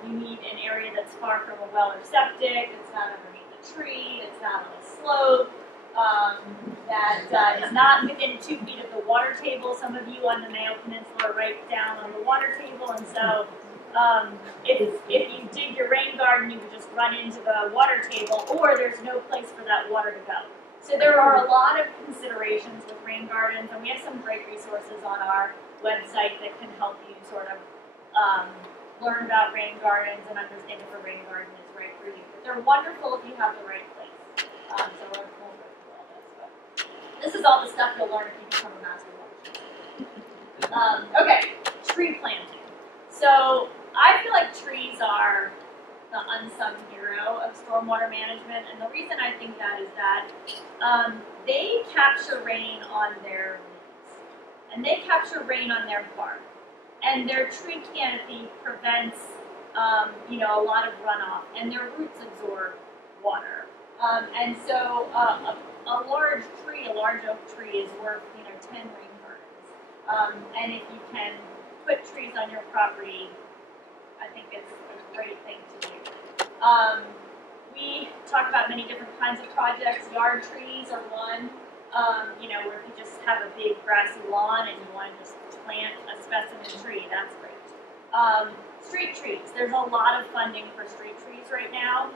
You need an area that's far from a well or septic, that's not underneath a tree, that's not on a slope, that is not within 2 feet of the water table. Some of you on the Mayo Peninsula are right down on the water table, and so if you dig your rain garden, you would just run into the water table, or there's no place for that water to go. So there are a lot of considerations with rain gardens, and we have some great resources on our website that can help you sort of learn about rain gardens and understand if a rain garden is right for you. But they're wonderful if you have the right place. So we're going to go through all this. But this is all the stuff you'll learn if you become a master watershed. Okay, tree planting. So I feel like trees are the unsung hero of stormwater management, and the reason I think that is that they capture rain on their leaves, and they capture rain on their bark, and their tree canopy prevents, a lot of runoff, and their roots absorb water, and so a large tree, a large oak tree, is worth 10 rain gardens, and if you can put trees on your property, I think it's a great thing to do. We talk about many different kinds of projects. Yard trees are one, where if you just have a big grassy lawn and you want to just plant a specimen tree, that's great. Street trees. There's a lot of funding for street trees right now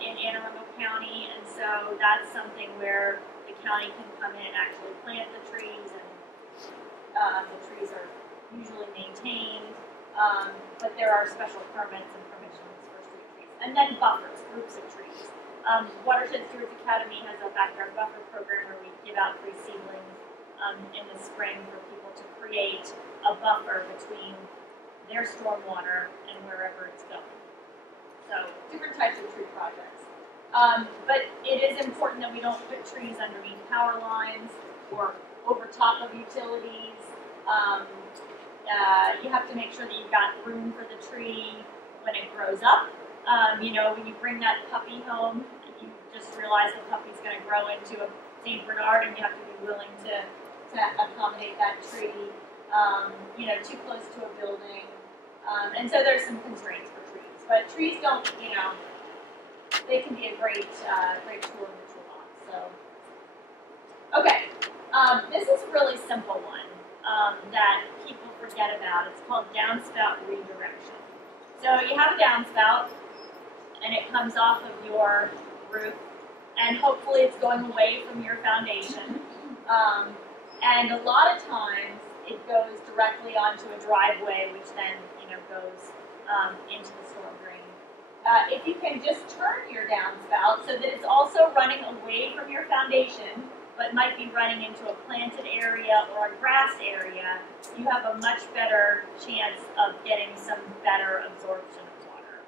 in Anne Arundel County, and so that's something where the county can come in and actually plant the trees, and the trees are usually maintained, but there are special permits and permissions for street trees. And then buffers, groups of trees. Watershed Stewards Academy has a backyard buffer program where we give out free seedlings in the spring for people to create a buffer between their stormwater and wherever it's going. So different types of tree projects. But it is important that we don't put trees underneath power lines or over top of utilities. You have to make sure that you've got room for the tree when it grows up. When you bring that puppy home, you just realize the puppy's going to grow into a St. Bernard, and you have to be willing to accommodate that tree, too close to a building. And so there's some constraints for trees. But trees don't, they can be a great tool in the toolbox. So, okay, this is a really simple one that people forget about. It's called downspout redirection. So you have a downspout, and it comes off of your roof, and hopefully it's going away from your foundation. And a lot of times it goes directly onto a driveway, which then goes into the storm drain. If you can just turn your downspout so that it's also running away from your foundation, but might be running into a planted area or a grass area, you have a much better chance of getting some better absorption of water.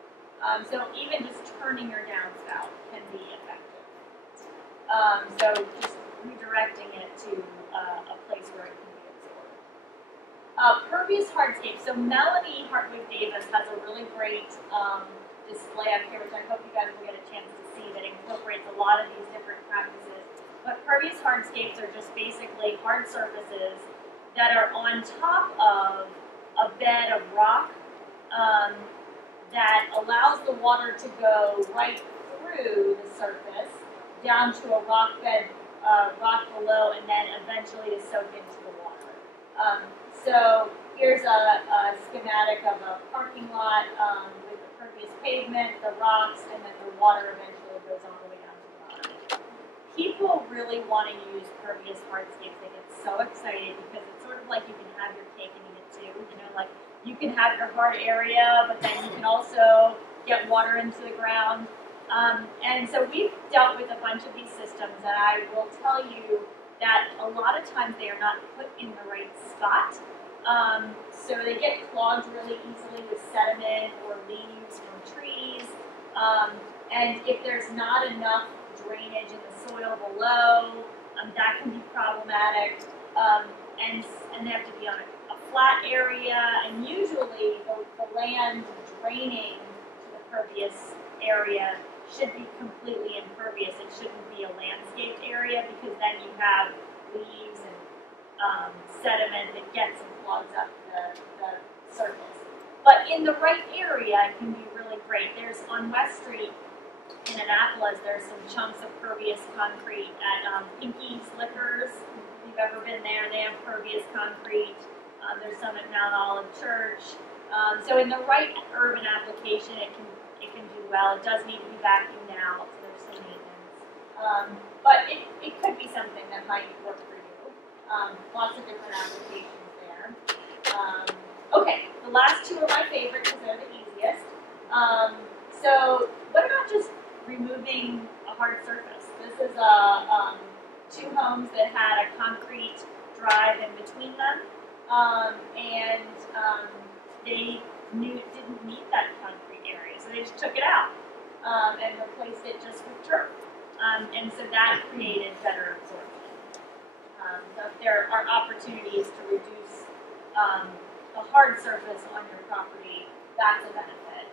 So even just turning your downspout can be effective. So just redirecting it to a place where it can be absorbed. Pervious hardscape. So Melanie Hartwig Davis has a really great great display up here, which I hope you guys will get a chance to see, that incorporates a lot of these different practices. But pervious hardscapes are just basically hard surfaces that are on top of a bed of rock that allows the water to go right through the surface down to a rock bed, rock below, and then eventually to soak into the water. So here's a schematic of a parking lot with the pervious pavement, the rocks, and then the water eventually goes all the way down to the bottom. People really want to use pervious hardscapes. They get so excited because it's sort of like you can have your cake and eat it too. You know, like you can have your hard area, but then you can also get water into the ground. And so we've dealt with a bunch of these systems, and I will tell you that a lot of times they are not put in the right spot. So they get clogged really easily with sediment or leaves from trees. And if there's not enough drainage in the soil below, that can be problematic. And they have to be on a flat area, and usually the land draining to the pervious area should be completely impervious. It shouldn't be a landscaped area, because then you have leaves and sediment that gets and clogs up the surface. But in the right area, it can be really great. There's on West Street in Annapolis, there's some chunks of pervious concrete at Pinky's Liquors. If you've ever been there, they have pervious concrete. There's some at Mount Olive Church. So in the right urban application, it can do well. It does need to be vacuumed out, so there's some maintenance. But it could be something that might work for you. Lots of different applications there. Okay, the last two are my favorite because they're the easiest. So what about just removing a hard surface? This is two homes that had a concrete drive in between them, and they didn't need that concrete area, so they just took it out and replaced it just with turf, and so that created better absorption. So if there are opportunities to reduce a hard surface on your property, that's a benefit.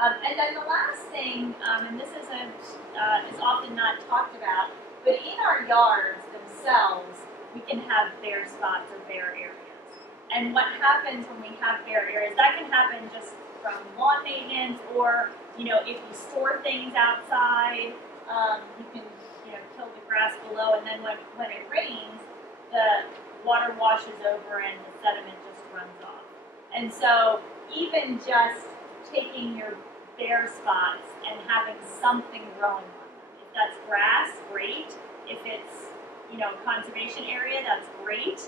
And then the last thing, and this is often not talked about, but in our yards themselves, we can have bare spots or bare areas. And what happens when we have bare areas, that can happen just from lawn maintenance, or if you store things outside, you can kill the grass below, and then when it rains, the water washes over and the sediment just runs off. And so even just taking your bare spots and having something growing on them. If that's grass, great. If it's conservation area, that's great.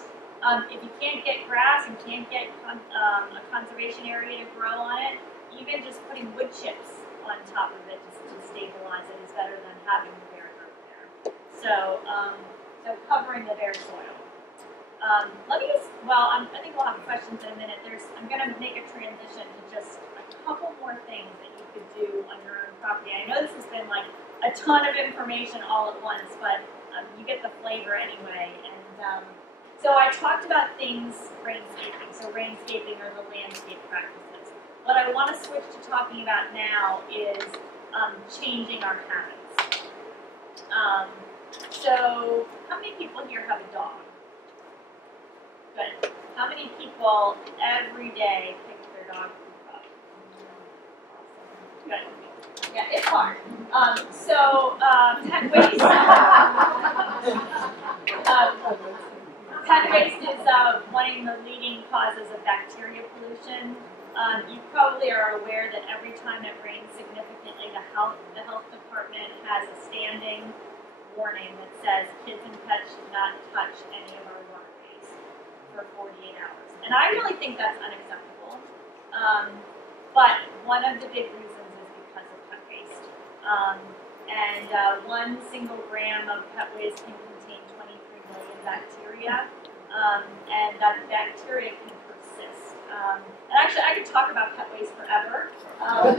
If you can't get grass and can't get a conservation area to grow on it, even just putting wood chips on top of it just to stabilize it is better than having the bare dirt there. So covering the bare soil. I think we'll have questions in a minute. I'm going to make a transition to just a couple more things that you could do on your own property. I know this has been like a ton of information all at once, but you get the flavor anyway. And so I talked about rainscaping. So rainscaping are the landscape practices. What I want to switch to talking about now is changing our habits. So how many people here have a dog? Good. How many people every day pick their dog poop up? Good. Yeah, it's hard. Pet waste. Pet waste is one of the leading causes of bacteria pollution. You probably are aware that every time it rains significantly, the health department has a standing warning that says kids and pets should not touch any of our waterways for 48 hours. And I really think that's unacceptable. But one of the big reasons is because of pet waste. And 1 single gram of pet waste can contain 23 million bacteria. And that bacteria can persist. And actually, I could talk about pet waste forever. I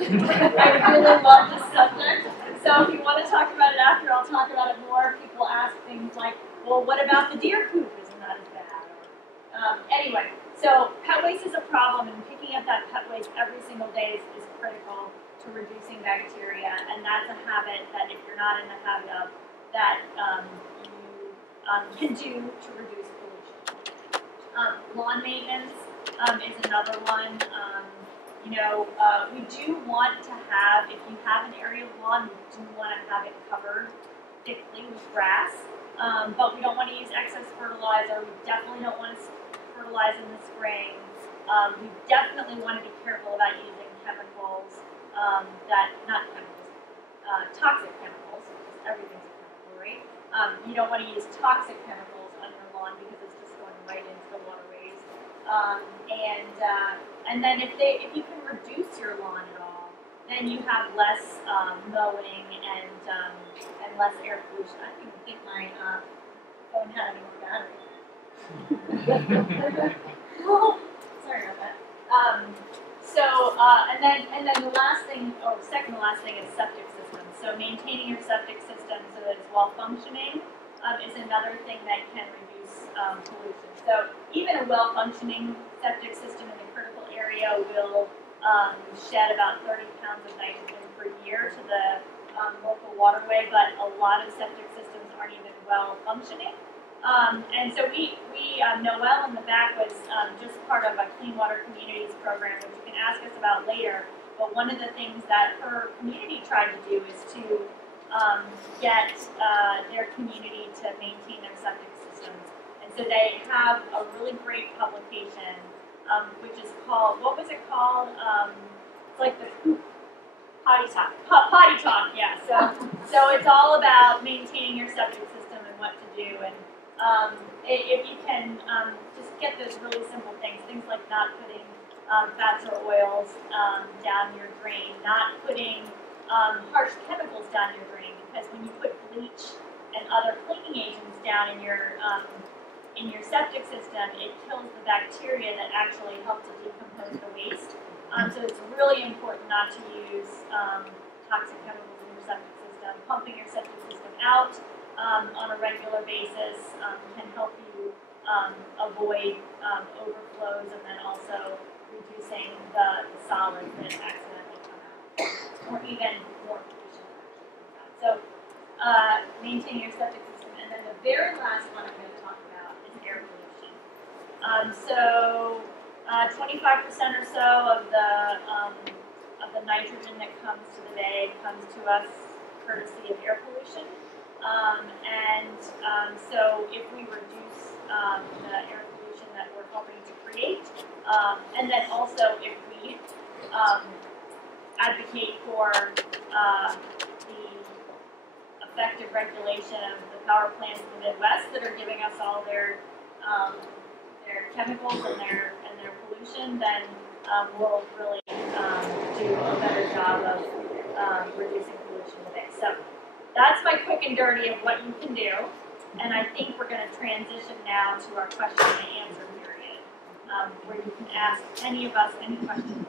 really love this subject. So if you want to talk about it after, I'll talk about it more. People ask things like, well, what about the deer poop? Isn't that as bad? Anyway, So pet waste is a problem, and picking up that pet waste every single day is critical to reducing bacteria, and that's a habit that if you're not in the habit of, that you can do to reduce pollution. Lawn maintenance is another one. We do want to have, if you have an area of lawn, we do want to have it covered thickly with grass, but we don't want to use excess fertilizer. We definitely don't want to fertilize in the spring. We definitely want to be careful about using chemicals toxic chemicals, because everything's a chemical, right? You don't want to use toxic chemicals on your lawn because it's just going right into the waterways. And then if you can reduce your lawn at all, then you have less mowing and less air pollution. I don't even think my phone had any more battery. Oh, sorry about that. And then the last thing, or second to last thing, is septic systems. So maintaining your septic system so that it's well functioning is another thing that can reduce pollution. So even a well functioning septic system in the critical area will shed about 30 pounds of nitrogen per year to the local waterway, but a lot of septic systems aren't even well functioning. And so Noelle in the back was just part of a Clean Water Communities program, which you can ask us about later. But one of the things that her community tried to do is to get their community to maintain their septic systems. And so they have a really great publication, which is called, what was it called? It's like the Potty Talk. Potty Talk, yeah. So it's all about maintaining your septic system and what to do. And if you can just get those really simple things like not putting fats or oils down your drain, not putting harsh chemicals down your drain, because when you put bleach and other cleaning agents down in your septic system, it kills the bacteria that actually help to decompose the waste. So it's really important not to use toxic chemicals in your septic system. Pumping your septic system out on a regular basis can help you avoid overflows, and then also reducing the solids that accidentally come out, or even more pollution that actually comes out. So maintaining your septic system. And then the very last one I'm going to talk about is air pollution. 25% or so of the nitrogen that comes to the bay comes to us courtesy of air pollution. So if we reduce the air pollution that we're helping to create, and then also if we advocate for the effective regulation of the power plants in the Midwest that are giving us all their chemicals and their pollution, then we'll really do a better job of reducing pollution today. So that's my quick and dirty of what you can do, and I think we're going to transition now to our question and answer period, where you can ask any of us any questions.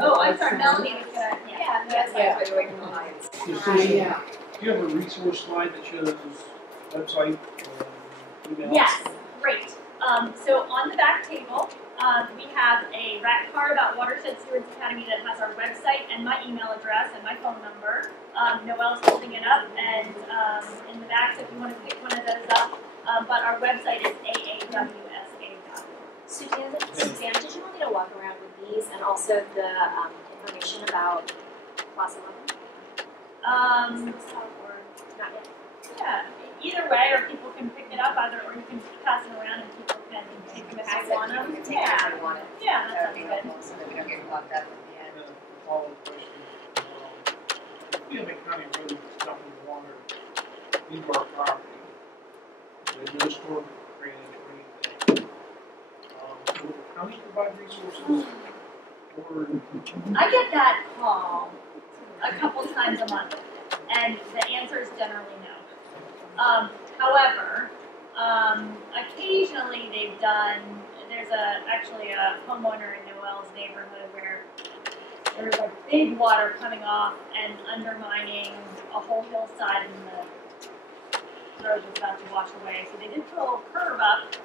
Oh, I'm sorry, Melanie was going to. Yeah, that's Yeah. Do you have a resource slide that shows website? Email? Yes, great. So on the back table, we have a rack card about Watershed Stewards Academy that has our website and my email address and my phone number. Noelle's holding it up, and in the back, so if you want to pick one of those up. But our website is aawsa.org. Suzanne, did you want me to walk around with these and also the information about class 11? Or not yet? Yeah, either way, or people can pick it up, or you can pass it around and people can take them if they want them. Yeah, that sounds good. So that we don't get clogged up at the end. And a follow-up question. If we have a county road dumping water into our property, there's no storm drainage or anything. Will the county provide resources? Or I get that call a couple times a month, and the answer is generally no. However, occasionally there's actually a homeowner in Noelle's neighborhood where there was like big water coming off and undermining a whole hillside, and the road was about to wash away. So they did put a little curb up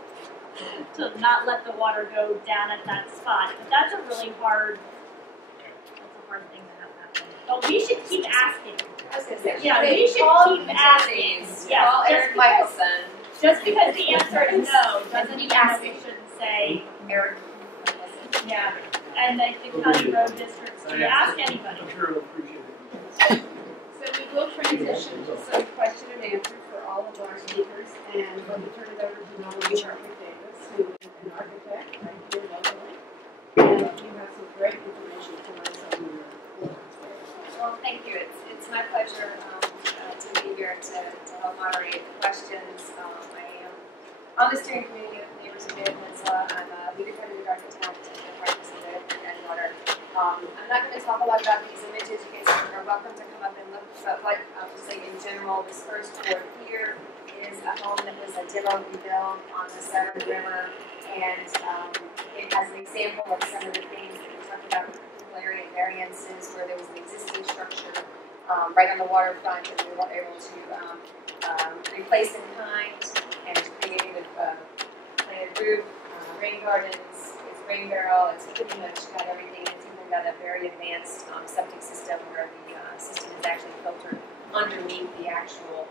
to not let the water go down at that spot. But that's a really hard, thing to have happen. But we should keep asking. I was gonna say, Yeah, we should keep asking. Yeah, Call Eric Michelson. just because the answer is no doesn't mean Keep that we asking. shouldn't say, Eric. yeah. And like the county road districts, to ask anybody. I'm sure he'll appreciate it. So we will transition to some question and answer for all of our speakers, and let me turn it over to Melanie Davis, who is an architect right here locally. And you have some great information for us on your floors there. Well, thank you. It's my pleasure to be here to help moderate the questions. I am on the steering committee of Neighbors of Mayo Peninsula. I'm a lead accredited architect and practice in the water. I'm not going to talk a lot about these images. You guys are welcome to come up and look. But what I'll just say in general, this first floor here is a home that was a demo rebuild on the Severn River, and it has an example of some of the things that we talked about with area variances, where there was an existing structure right on the waterfront that we were able to replace in kind, and created a planted roof, rain gardens, it's rain barrel, it's pretty much got everything. It's even got a very advanced septic system where the system is actually filtered underneath the actual,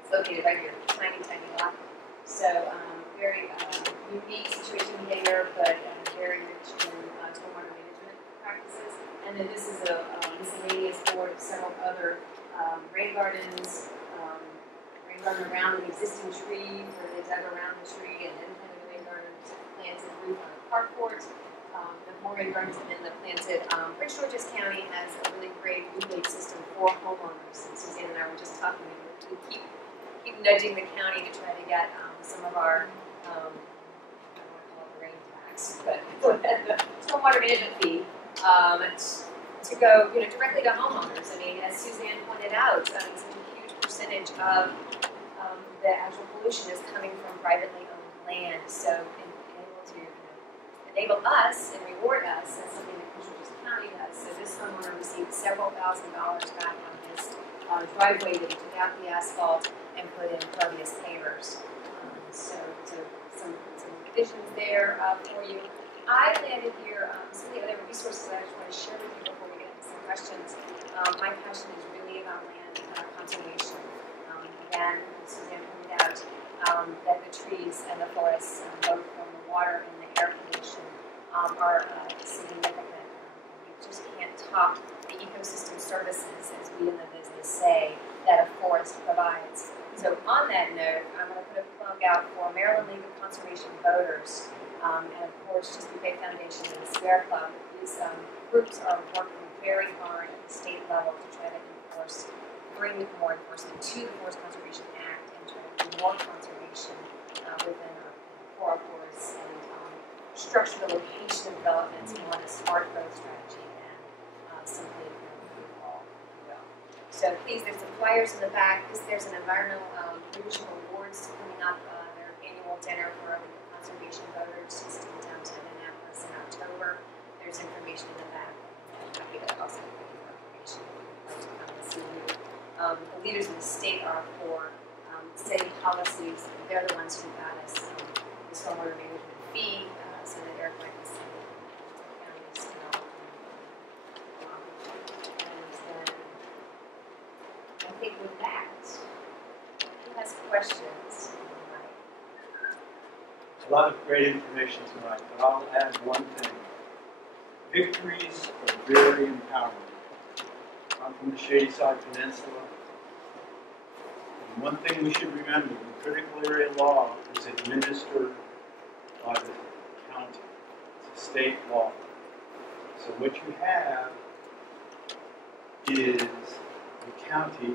it's located right here, tiny lot. So very unique situation here, but very rich in stormwater management practices. And then this is a miscellaneous board of several other rain gardens around an existing tree, where they dug around the tree and then planted a rain garden, planted roof on a carport. The more rain gardens, and then the planted. Prince George's County has a really great rebate system for homeowners. And Suzanne and I were just talking. We keep nudging the county to try to get some of our I don't want to call it the rain tax, but the stormwater management fee to go directly to homeowners. I mean, as Suzanne pointed out, such a huge percentage of the actual pollution is coming from privately owned land. So able to enable us and reward us as something that Prince George's County does. So this homeowner received several $1,000s back on his driveway that he took out the asphalt and put in pervious pavers. So some visions there for you. I landed here, some of the other resources I just want to share with you before we get into some questions. My passion is really about land conservation. Again, Suzanne pointed out that the trees and the forests, both from the water and the air pollution, are significant. You just can't top the ecosystem services, as we in the business say, that a forest provides. So on that note, I'm going to put a plug out for Maryland League of Conservation Voters, and of course Chesapeake Bay Foundation and the Sierra Club. These groups are working very hard at the state level to try to bring more enforcement to the Forest Conservation Act and try to do more conservation within our forests and structure the location of developments on a smart growth strategy and simply all. So please, there's some flyers in the back. There's an environmental leadership awards coming up. Their annual dinner for conservation voters is in downtown Annapolis in October. There's information in the back. I'm happy to also give you more information if you'd like to come and see you. The leaders in the state are for setting policies. They're the ones who got us the stormwater management fee, so that Eric might be saying counties and I think with that, who has questions? A lot of great information tonight, but I'll add one thing. Victories are very empowering. I'm from the Shadyside Peninsula. And one thing we should remember, the critical area law is administered by the county. It's a state law. So what you have is the county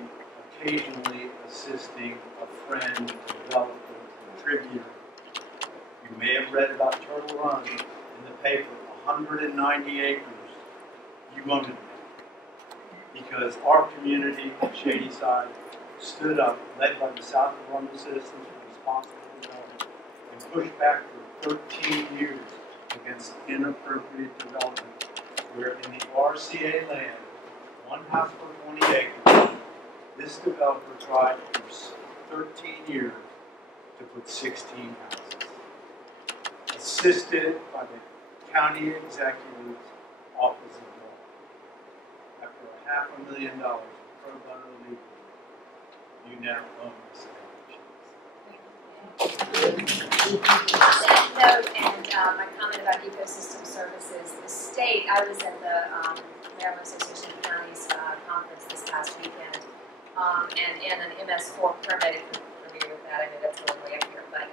occasionally assisting a friend, developer, contributor. You may have read about Turtle Run in the paper, 190 acres. You owned it. Because our community, Shadyside, stood up, led by the South Arundel Citizens for Responsible Development, and pushed back for 13 years against inappropriate development where in the RCA land, one house per 20 acres, this developer tried for 13 years to put 16 houses, assisted by the county executive's office of law. After $500,000 in pro bono legal, you now own this On that note, and my comment about ecosystem services, the state, I was at the Maryland Association of Counties conference this past weekend, and an MS4 permit, if you're familiar with that, I know that's a little way up here, but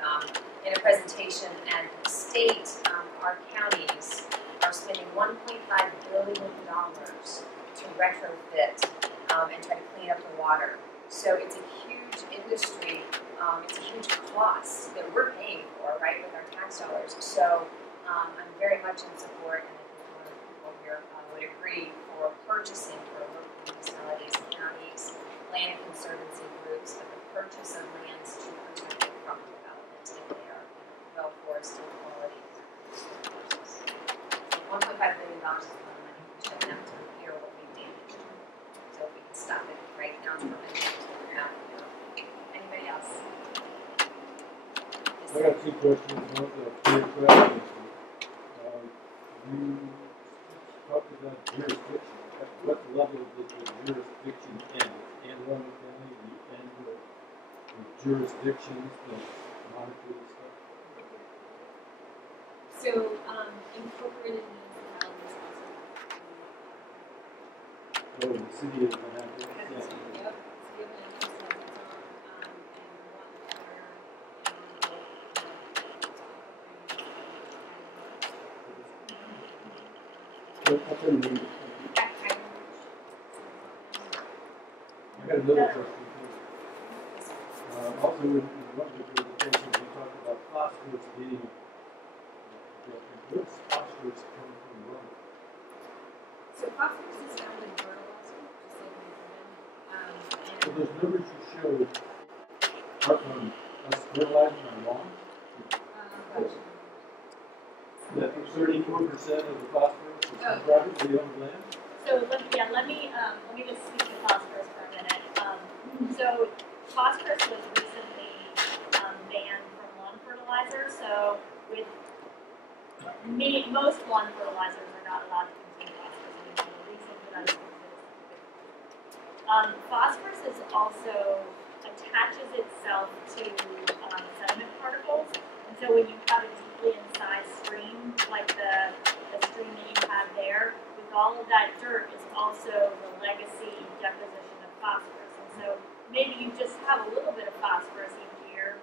in a presentation, and the state, our counties are spending $1.5 billion to retrofit and try to clean up the water. So it's a huge industry, it's a huge cost that we're paying for, right, with our tax dollars. So I'm very much in support, and I think a lot of people here would agree, for purchasing for local municipalities and counties, land conservancy groups, but the purchase of lands to protect it from development in their well-forested quality. So $1.5 billion is a lot of money. We shouldn't have to repair what we've damaged. So if we can stop it right now, it's prevention. Anybody else? I got two questions. One is a clear question. You talked about jurisdiction. At what level does the jurisdiction end? And one family, the end of the jurisdictions that monitor this stuff? So, incorporated municipalities also. Oh, the city of Manhattan. Yep, city of Manhattan has its own, and That's what I mean. I got another question too. Also, in one of the presentations, you talked about phosphorus being where's phosphorus coming from? So phosphorus is found in fertilizer, just like nitrogen. So those numbers you showed are from us fertilizing our lawn? That 34% of the phosphorus is from privately owned land? So let me just speak to phosphorus for a minute. So phosphorus was recently banned from lawn fertilizer. So with most lawn fertilizers are not allowed to contain phosphorus. And the reason for that is because phosphorus is also attaches itself to sediment particles. And so when you have a deeply incised stream, like the stream that you have there, with all of that dirt is also the legacy deposition of phosphorus. And so maybe you just have a little bit of phosphorus each year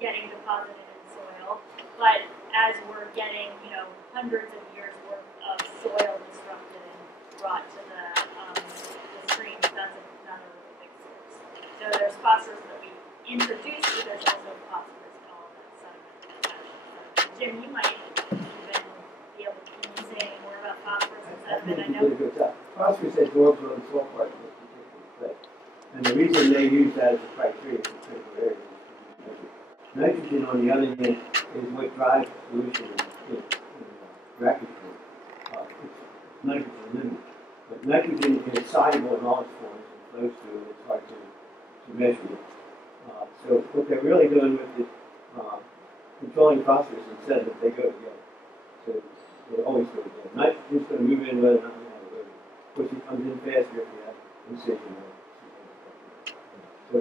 getting deposited in soil, but as we're getting, hundreds of years worth of soil disrupted and brought to the streams, that's another really big source. So there's phosphorus that we introduce, but there's also phosphorus in all of that sediment. Jim, you might even be able to, can you say any more about phosphorus and sediment? I know. Phosphorus absorbs on salt particles, particularly. And the reason they use that as a criteria for particular areas is nitrogen, on the other hand, is what drives pollution in brackish form. It's nitrogen limited. But nitrogen is soluble in all its forms and flows through, and it's hard to measure it. So what they're really doing with it, controlling phosphorus and sediment, they go together. So they always go together. Nitrogen's going to move in whether or not you have it. Of course, it comes in faster if you have incision. So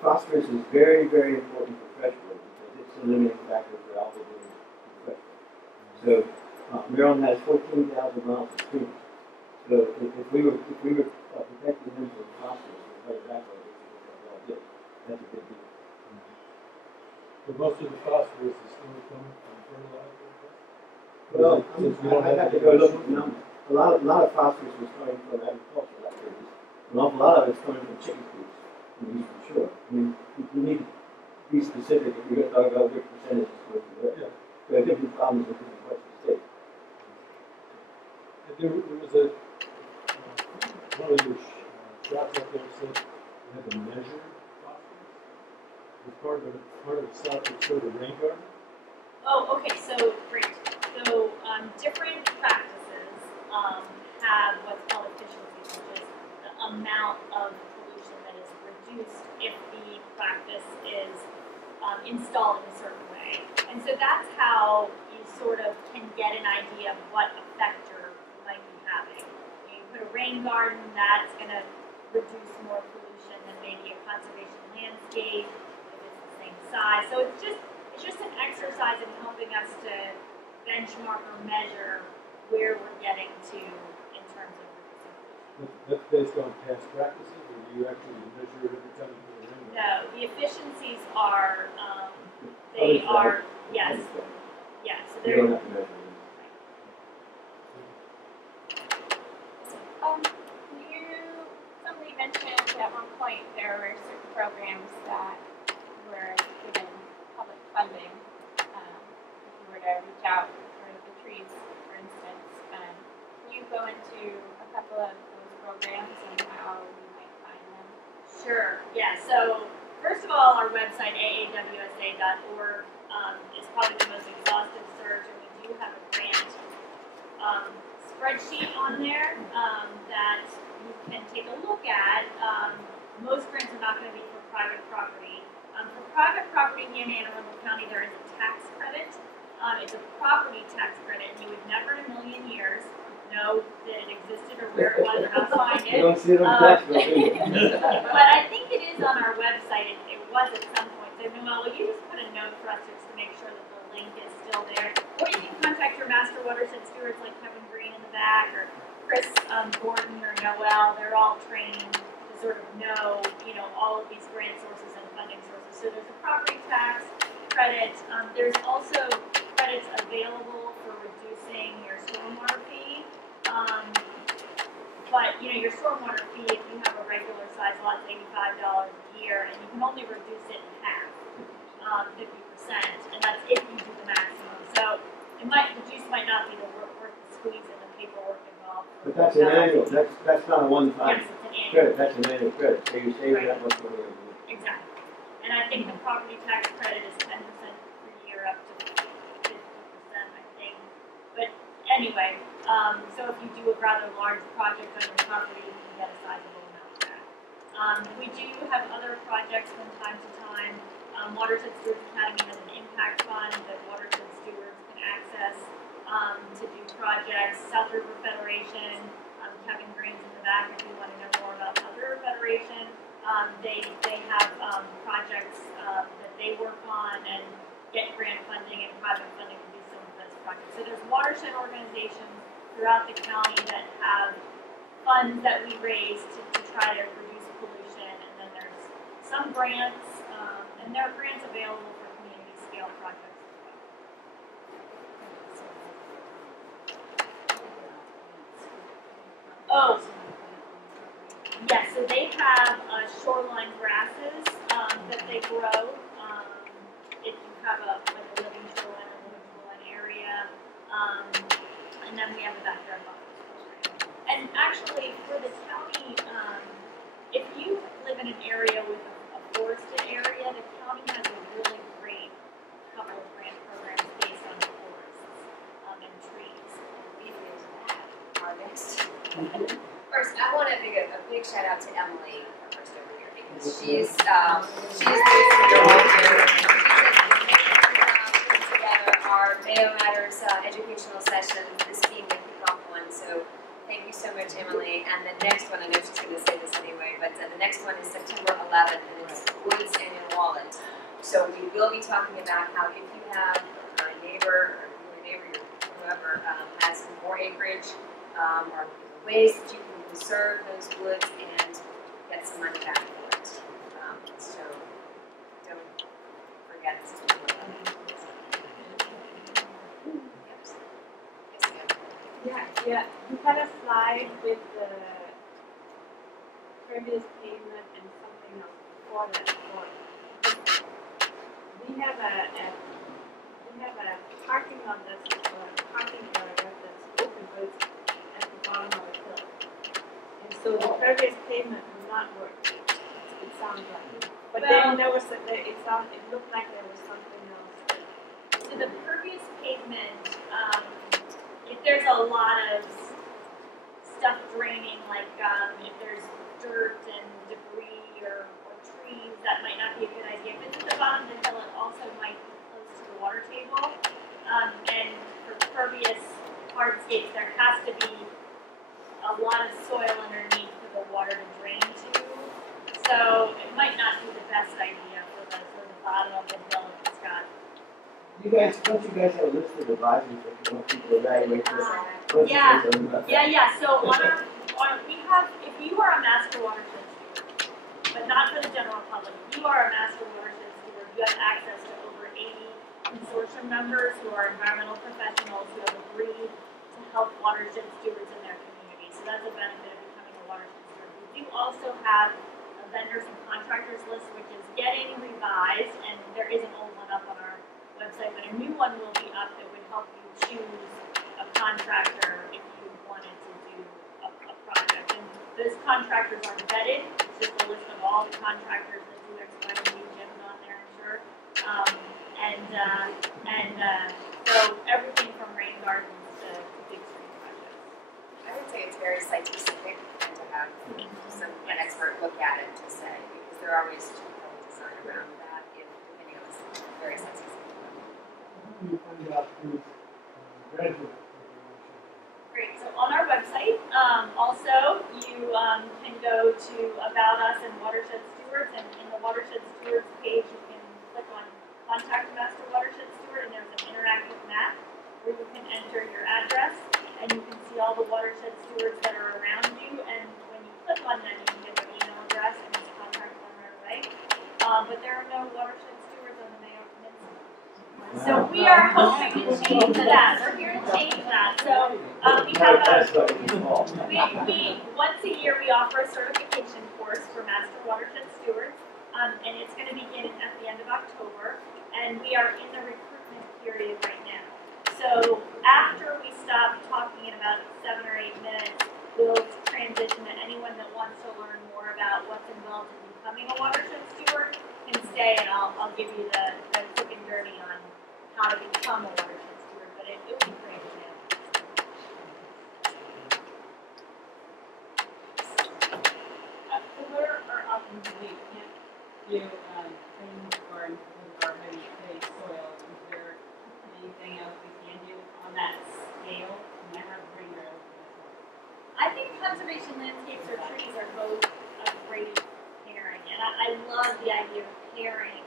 phosphorus is very, very important for freshwater because it's a limiting factor for algal blooms in freshwater. So Maryland has 14,000 miles of streams. So if we were protecting them from phosphorus, we'd play back over it. That's a big deal. But most of the phosphorus is still coming from fertilizer? Well, I have to go look at the numbers. A lot of phosphorus is coming from agricultural activities. An awful lot of it's coming from chicken coops in the eastern shore. I mean, you need to be specific if you're going to talk about which percentage is coming from there. Yeah. There are different problems in different parts of the state. There was one of your shots up there said you had to measure phosphorus. It's part of the South Dakota rain garden. Oh, okay, so great. So different practices have what's called efficiencies, which is the amount of pollution that is reduced if the practice is installed in a certain way. And so that's how you sort of can get an idea of what effect you might be having. You put a rain garden, that's going to reduce more pollution than maybe a conservation landscape if it's the same size. So it's just an exercise in helping us to benchmark or measure where we're getting to in terms of reducing pollution. That's based on past practices, or do you actually measure it every time you put a ring? No, the efficiencies are, they are, yes. Yeah, so You they're. don't have to measure it. Somebody mentioned at one point there were certain programs that were given public funding. If you were to reach out for the trees, for instance, can you go into a couple of those programs and how we might find them? Sure, yeah, so first of all, our website, aawsa.org, is probably the most exhaustive search, and we do have a grant spreadsheet on there that you can take a look at. Most grants are not going to be for private property. For private property in Anne Arundel County, there is a tax credit. It's a property tax credit, and you would never in a million years know that it existed or where it was or how to find it. You don't see it on tax bill, do you? But I think it is on our website. It was at some point. So, Noel, will you just put a note for us just to make sure that the link is still there? Or you can contact your master watershed stewards like Kevin Green in the back, or Chris Gordon or Noel. They're all trained to sort of know, all of these grant sources and funding sources. So there's a property tax credit. There's also credits available for reducing your stormwater fee. But your stormwater fee, if you have a regular size lot, is $85 a year, and you can only reduce it in half, 50%, and that's if you do the maximum. So the juice might not be worth the squeeze and the paperwork involved. But that's an annual, that's not a one-time Yes, it's an annual credit, that's an annual credit, so you're saving Right. that much money every year. Exactly. And I think the property tax credit is 10% per year up to 50%, I think. But anyway, so if you do a rather large project on your property, you can get a sizable amount back. We do have other projects from time to time. Watershed Stewards Academy has an impact fund that Watershed Stewards can access to do projects. South River Federation, Kevin Green's in the back if you want to know more about South River Federation. They have projects that they work on and get grant funding and private funding to do some of those projects. So there's watershed organizations throughout the county that have funds that we raise to try to reduce pollution, and then there's some grants, and there are grants available for community scale projects as well. Oh, yes, so they have shoreline grasses that they grow. If you have a living shoreline or living shoreline area, and then we have a backyard buffers program. And actually, for the county, if you live in an area with a forested area, the county has a really great couple of grant programs based on forests and trees. Our next. First, I want to give a big shout out to Emily first over here because she's putting together our Mayo Matters educational sessions, this being the kickoff one. So thank you so much, Emily. And the next one, I know she's going to say this anyway, but the next one is September 11th, and it's Woods in your Wallet. So we will be talking about how if you have a neighbor or your neighbor, whoever has more acreage, or ways that you can conserve those woods and get some money back for it. So don't forget September 11th. Yeah. We had a slide with the previous payment and something else before that. We have a parking lot that's parking area that's open, but it's at the bottom of the hill. And so the previous payment will not work. It sounds like. But then there was it looked like there was something else. So the pervious pavement, if there's a lot of stuff draining, like if there's dirt and debris or trees, that might not be a good idea. If it's at the bottom of the hill, it also might be close to the water table. And for pervious hardscapes, there has to be a lot of soil underneath for the water to drain to. So it might not be the best idea for the bottom of the hill if it's got. Don't you guys have a list of advisors that you want people to evaluate this? Yeah. So we have, if you are a master watershed steward, but not for the general public, if you are a master watershed steward, you have access to over 80 consortium members who are environmental professionals who have agreed to help watershed stewards in their community. So that's a benefit of becoming a watershed steward. We do also have a vendors and contractors list, which is getting revised, and there is an old one up on our website, but a new one will be up that would help you choose a contractor if you wanted to do a project. And those contractors are vetted. It's just a list of all the contractors that do XYZ. Jim's on there, I'm sure. So everything from rain gardens to big street projects. I would say it's very site specific and to have an expert look at it to say, because there are ways to design around that depending on the very site specific. You find out who's graduate. Great. So on our website, also you can go to About Us and Watershed Stewards, and in the Watershed Stewards page, you can click on Contact Master Watershed Steward, and there's an interactive map where you can enter your address, and you can see all the watershed stewards that are around you. And when you click on them, you can get their email address and just contact them right away. But there are no watershed stewards on the Mayo Peninsula. So we are hoping to change that. We're here to change that. So we have once a year we offer a certification course for Master Watershed Stewards, and it's going to begin at the end of October. And we are in the recruitment period right now. So after we stop talking in about 7 or 8 minutes, we'll transition to anyone that wants to learn more about what's involved in becoming a watershed steward can stay, and I'll give you the quick and dirty on how to become a watershed steward, but it will be great to know. Where are options we can't do things or improve our heavy soil? Is there anything else we can do on that scale? And I have rain barrels as well. I think conservation landscapes or trees are both a great pairing, and I love the idea of pairing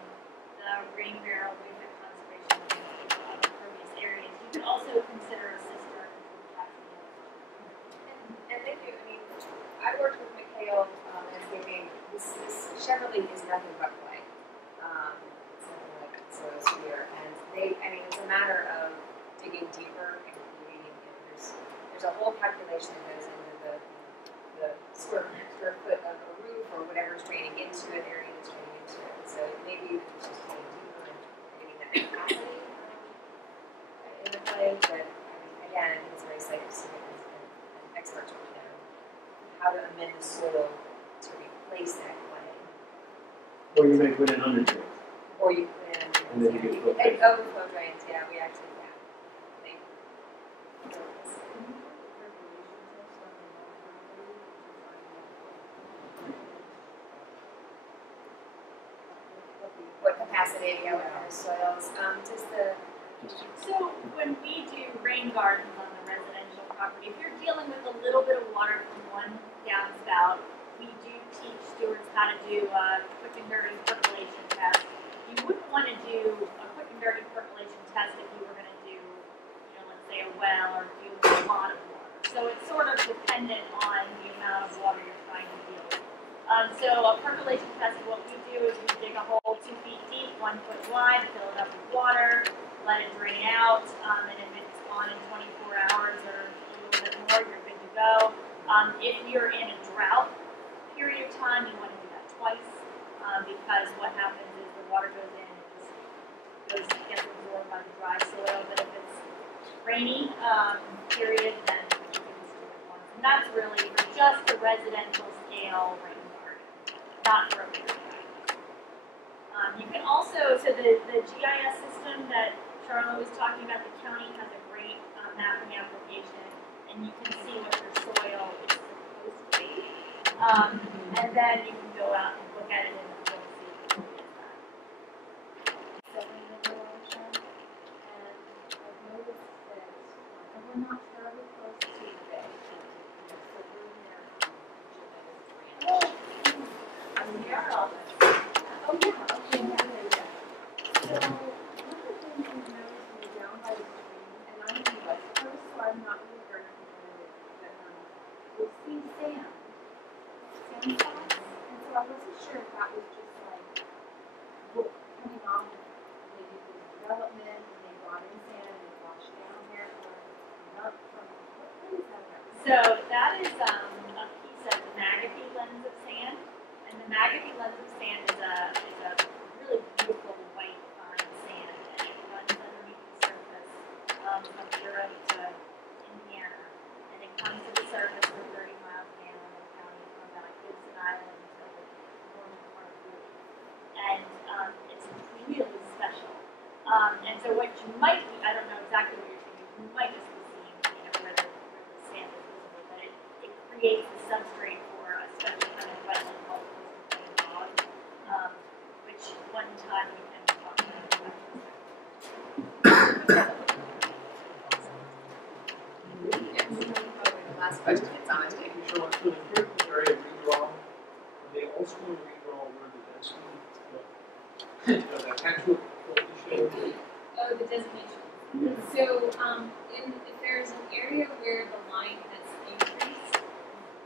the rain barrel with the conservation landscape or other pervious areas. You could also consider a cistern And thank you. I mean, I worked with Mayo landscaping. This Chevrolet is nothing but clay. Something like soils here, and it's a matter of digging deeper and creating. There's a whole calculation that goes into the square foot of a roof or whatever's draining into an area that's draining into it. So maybe it's just digging deeper and creating that capacity in the clay. But again, I think it's very site specific and experts will know how to amend the soil to replace that clay. Or you may put in underdrain. Or you put in And then you get flow drains. overflow drains, yeah, we actually what capacity, what kind of soils, So when we do rain gardens on the residential property, if you're dealing with a little bit of water from one downspout, we do teach stewards how to do a quick and dirty percolation test. You wouldn't want to do a quick and dirty percolation test if you were going to do, let's say a well or do a lot of water. So it's sort of dependent on the amount of water you're trying to deal with. So a percolation test, what we do is we dig a hole 2 feet deep, 1 foot wide, fill it up with water, let it drain out, and if it's on in 24 hours or a little bit more, you're good to go. If you're in a drought period of time, you want to do that twice, because what happens is the water goes in and just gets absorbed by the dry soil. But if it's rainy period, then you can just do it once. And that's really for just the residential scale rain garden, not for a bigger garden. You can also, so the GIS system that Charlotte was talking about, the county has a great mapping application, and you can see what your soil is supposed to be. And then you can go out and look at it in the field, see what it is that. So in the watershed, and I've noticed that, and we're not terribly close to the bay, so we're near Jamaica's I mean, we are all this. Oh, yeah, okay, yeah. So, one of the things we've noticed when we're down by the stream, and I'm on the west coast, so I'm not really very familiar with it, but we'll see sand spots, and so I wasn't sure if that was just like, coming off of maybe the development, and they brought in sand and it washed down there, or not from, what is that about? So that is a piece of the McAfee lens of sand, and the McAfee lens of sand is a really beautiful white fine sand, and it runs underneath the surface from Europe to Indiana, and it comes to the surface for 30 miles in Antelope County from about Gibson Island to the northern part of Bowie, and it's really special. And so what you might, I don't know exactly what you're thinking, you might just be seeing, where the sand is visible, but it creates a substrate for a special kind of wetland called coastal plain log, which one time we can talk about. The last question, it's on its way. So the critical area redraw, they also redraw where the density, the potential coefficient. Oh, the designation. So, if there's an area where the line has increased,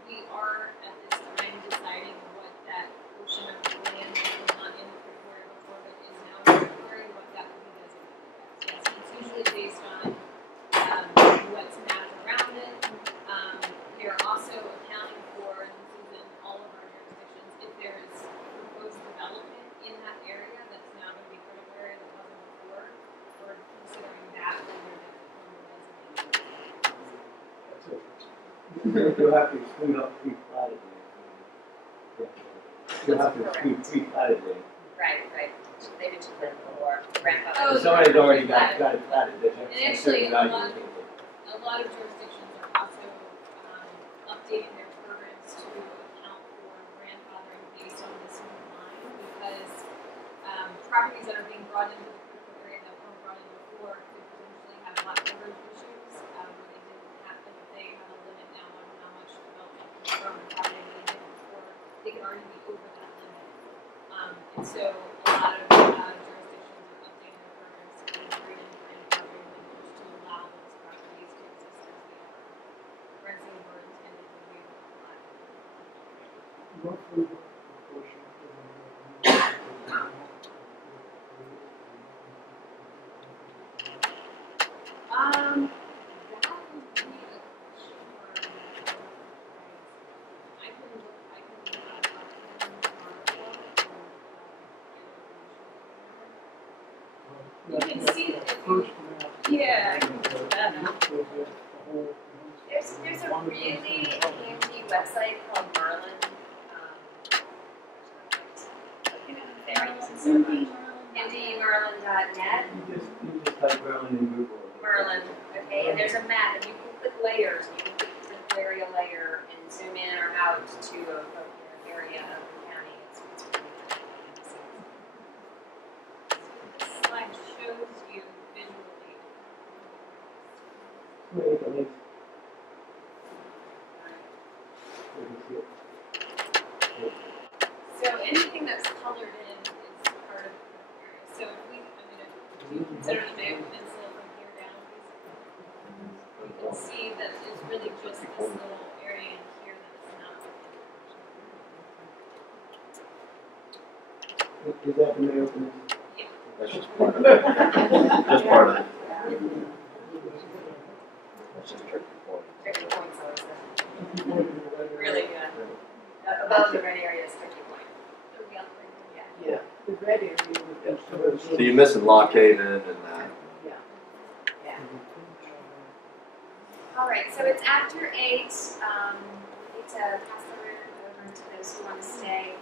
we are at this time deciding what that portion of the land that was not in the critical area before, but is now in the critical area, what that would be designated as. Yes, it's usually based on what's mapped around it. We are also accounting for, and this is in all of our jurisdictions, if there is proposed development in that area that's now going to be critical area that wasn't before, we're considering that when we're designating. You'll have to exclude up pre-platted land. You'll have to exclude pre-platted land. Right. They mentioned that before, grandfather. Oh, Somebody's already got it platted. And actually, a lot of jurisdictions are also updating their programs to account for grandfathering based on this new line, because properties that are being brought into the critical area that weren't brought in before could potentially have lot coverage issues where they didn't have to, if they have a limit now on how much development can grow on the property than they did before, they could already be over that limit. And so a lot of jurisdictions are updating their programs to integrate in grandfathering language to allow those properties to exist as they are. Renting were intended to be applied. Roughly what proportion of That would be a question for I can you can see that if you, yeah, I can do that now. There's a really handy website called Merlin. IndyMerlin.net. You just type Merlin in Google. Merlin, okay, and there's a map, and you can click layers. You can click the critical area layer and zoom in or out to an area of the county. It's really This slide shows you visually. Wait, the next. So anything that's colored in is part of the critical area. So if we, if you consider the Mayo Peninsula from here down, you can see that it's really just this little area in here that's not within. Is that the Mayo Peninsula? Yeah. That's just part of it. Just part of it. That's just tricky point. Tricky points always really good. Above the red area is tricky point. Yeah, the red area would be. So you're missing Lock Haven and that. Yeah. All right, so it's after 8. I need to pass the room over to those who want to stay.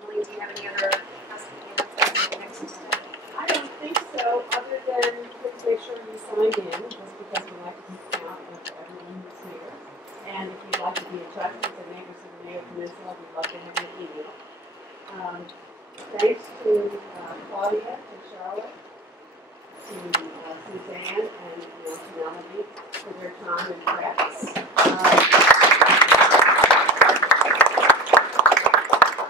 Emily, do you have any other housekeeping next step? I don't think so, other than just make sure you sign in, just because we like to count if everyone Peninsula. We'd love to have your email. Thanks to Claudia, to Charlotte, to Suzanne, and to Melanie for their time and practice.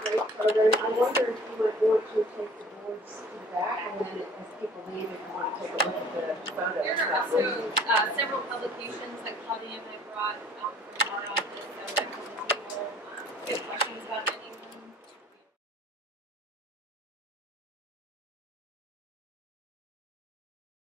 Great program. I wonder if you might want to take the boards to the back, and then as people leave, if you want to take a look at the photos. There are also several publications that Claudia and I brought from our office that were